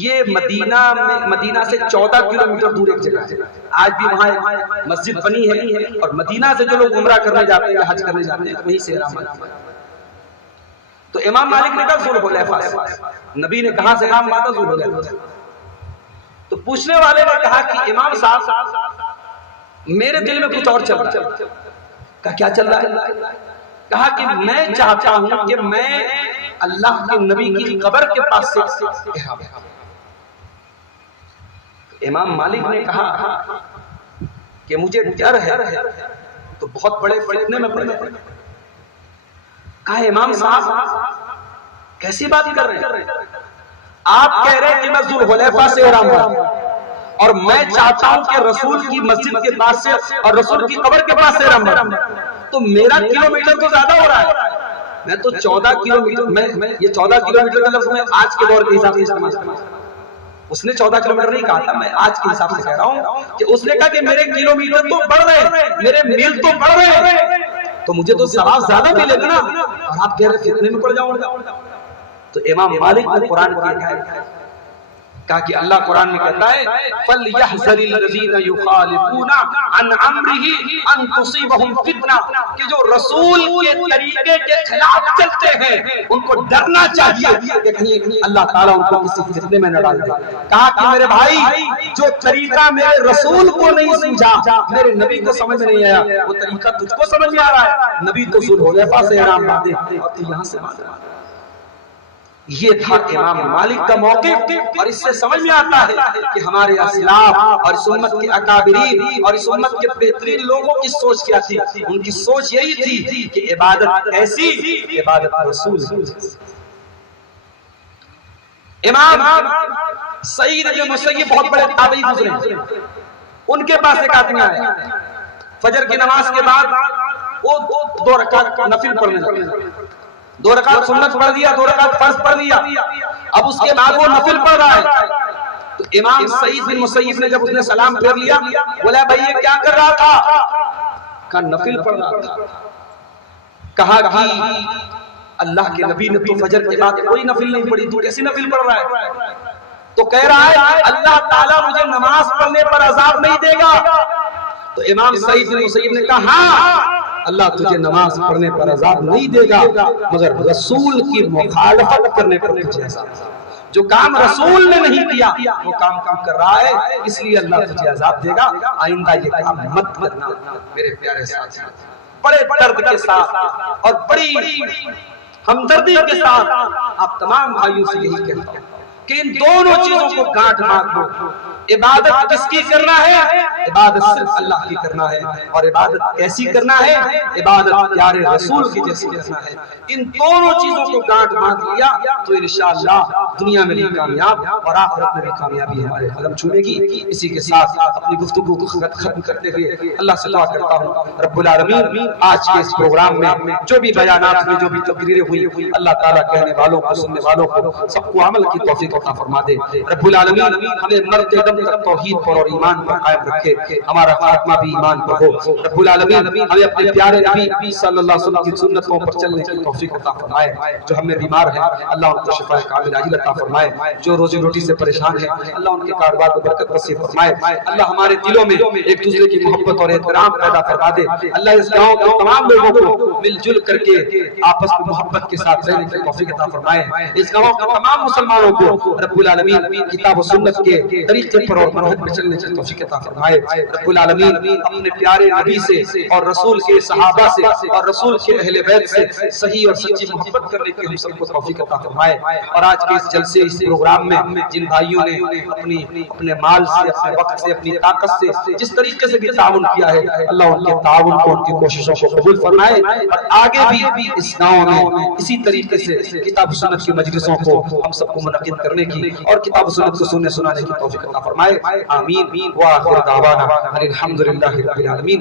یہ مدینہ سے 14 کلومیٹر دور ایک جگہ ہے، آج بھی وہاں ایک مسجد بنی ہے، اور مدینہ سے جو لوگ عمرہ کرنے جاتے ہیں یا حج کرنے جاتے ہیں وہیں سے احرام باندھتے ہیں۔ تو امام مالک نے کہا ذوالحلیفہ سے۔ نبی نے کہاں سے احرام باندھا؟ ذوالحلیفہ سے۔ تو پوچھنے والے نے کہا کہ امام صاحب میرے دل میں کچھ اور چل رہا ہے۔ کہا کیا چل رہا ہے؟ کہا کہ میں چاہتا ہوں کہ میں اللہ کے نبی کی قبر کے پاس سے احرام باندھوں۔ امام مالک نے کہا کہ مجھے ڈر ہے تو بہت بڑے فتنے میں پڑ جائیں۔ کہا امام صاحب کیسی بات کر رہے ہیں؟ آپ کہہ رہے ہیں کہ میں ذوالحلیفہ سے احرام باندھوں، اور میں چاہتا ہوں کہ رسول کی مسجد کے پاس سے اور رسول کی قبر کے پاس سے احرام باندھوں، تو میرا کلومیٹر تو زیادہ ہو رہا ہے۔ میں تو 14 کلومیٹر میں یہ 14 کلومیٹر کا لفظ میں آج کے دور کے حساب سے استعمال کرتا ہوں. اس نے 14 کلومیٹر نہیں کہا تھا, میں آج کے حساب سے کہہ رہا ہوں کہ اس نے کہا کہ میرے کلومیٹر تو بڑھ رہے, میرے میل تو بڑھ رہے, تو مجھے تو ثواب زیادہ ملے گا نا, اور آپ کہہ رہے فتنے میں پڑ جاؤں گا. تو امام مالک نے قرآن کی کہا کہ اللہ قرآن میں کہتا ہے فَلْيَحْذَرِ الَّذِينَ يُخَالِفُونَ عَنْ أَمْرِهِ أَن تُصِيبَهُمْ فِتْنَةٌ, کہ جو رسول کے طریقے کے خلاف چلتے ہیں ان کو ڈرنا چاہیے کہ کہیں اللہ تعالیٰ ان کو کسی فتنے میں نہ ڈال دے. کہا کہ میرے بھائی جو طریقہ میرے رسول کو نہیں سمجھا, میرے نبی کو سمجھ نہیں آیا, وہ طریقہ تجھ کو سمجھ میں آ رہا ہے. نبی تو ذو الحلیفہ سے احرام باندھے اور تو یہاں سے باندھے. یہ تھا امام مالک کا موقف, اور اس سے سمجھ میں آتا ہے کہ ہمارے اسلاف اور اس امت کے اکابرین اور اس امت کے بہترین لوگوں کی سوچ کیا تھی. ان کی سوچ یہی تھی کہ عبادت ایسی, عبادت رسول. امام سعید بن مسیب بہت بڑے تابعی گزرے, ان کے پاس ایک آدمی آیا فجر کی نماز کے بعد, وہ 2 رکعت نفل پڑھنے لگے. 2 رکعت سنت پڑھ دیا, 2 رکعت فرض پڑھ دیا, اب اس کے بعد وہ نفل پڑھ رہا ہے. تو امام سعید بن مسیب نے جب اس نے سلام پھیر لیا, بولا بھائی یہ کیا کر رہا تھا؟ کہا نفل پڑھ رہا تھا. کہا کہ اللہ کے نبی نے تو فجر کے بعد کوئی نفل نہیں پڑھی, تو کیسی نفل پڑھ رہا ہے؟ تو کہہ رہا ہے اللہ تعالیٰ مجھے نماز پڑھنے پر عذاب نہیں دے گا. تو امام سعید بن مسیب نے کہا ہاں اللہ تجھے نماز پڑھنے پر عذاب نہیں دے گا, مگر رسول کی مخالفت کرنے پر تجھے عذاب. جو کام رسول نے نہیں کیا وہ کام کر رہا ہے, اس لیے اللہ تجھے عذاب دے گا. آئندہ یہ کام مت کرنا. میرے پیارے ساتھی, بڑے درد کے ساتھ اور بڑی ہمدردی کے ساتھ آپ تمام بھائیوں سے یہی کہتا ہوں کہ ان دونوں چیزوں کو گانٹھ مار دو. عبادت کس کی کرنا ہے؟ عبادت صرف اللہ کی کرنا ہے, اور عبادت کیسی کرنا ہے؟ عبادت پیارے رسول کی جیسی کرنا ہے. ان دونوں چیزوں کو گانٹھ مار لیا تو انشاءاللہ دنیا میں بھی کامیاب اور آخرت میں بھی کامیابی ہمارے قدم چھوئے گی. اسی کے ساتھ اپنی گفتگو کو ختم کرتے ہوئے اللہ سے دعا کرتا ہوں رب العالمین آج کے اس پروگرام میں جو بھی بیانات میں جو بھی تقریریں ہوئی, اللہ تعالیٰ کہنے والوں کو سننے والوں کو سب کو عمل کی توفیق عطا فرما دے. رب العالمین ہمیں مرتے دم تک توحید پر اور ایمان پر قائم رکھے, ہمارا خاتمہ بھی ایمان پر ہو. رب العالمین ہمیں اپنے پیارے نبی صلی اللہ علیہ وسلم کی سنتوں پر چلنے کی توفیق عطا فرمائے. جو ہمیں بیمار ہیں اللہ ان کو شفا کاملہ عاجل عطا فرمائے. جو روزی روٹی سے پریشان ہیں اللہ ان کے کاروبار کو برکت نصیب فرمائے. اللہ ہمارے دلوں میں ایک دوسرے کی محبت اور احترام پیدا فرما دے. اللہ اس گاؤں کے تمام لوگوں کو مل جل کر کے آپس میں محبت کے ساتھ رہنے کی توفیق عطا فرمائے. اس گاؤں کے تمام مسلمانوں کو رب العالمین کتاب و سنت کے طریقے پر اور منہج پر چلنے کی توفیق عطا فرمائے. رب العالمین اپنے پیارے نبی سے اور رسول کے صحابہ سے اور رسول کے اہل بیت سے صحیح اور سچی محبت کرنے کی ہم سب کو توفیق عطا فرمائے. اور آج کے اس جلسے اس پروگرام میں جن بھائیوں نے اپنے مال سے, اپنے وقت سے, اپنی طاقت سے جس طریقے سے بھی تعاون کیا ہے اللہ ان کے تعاون کو, ان کی کوششوں کو قبول فرمائے. اور آگے بھی اس گاؤں میں اسی طریقے سے کتاب و سنت کی مجلسوں کو ہم سب کو منعقد کرنے کی اور کتاب و سنت کو سننے سنانے کی توفیق عطا فرمائے. آمین. وآخر دعوانا الحمدللہ رب العالمین.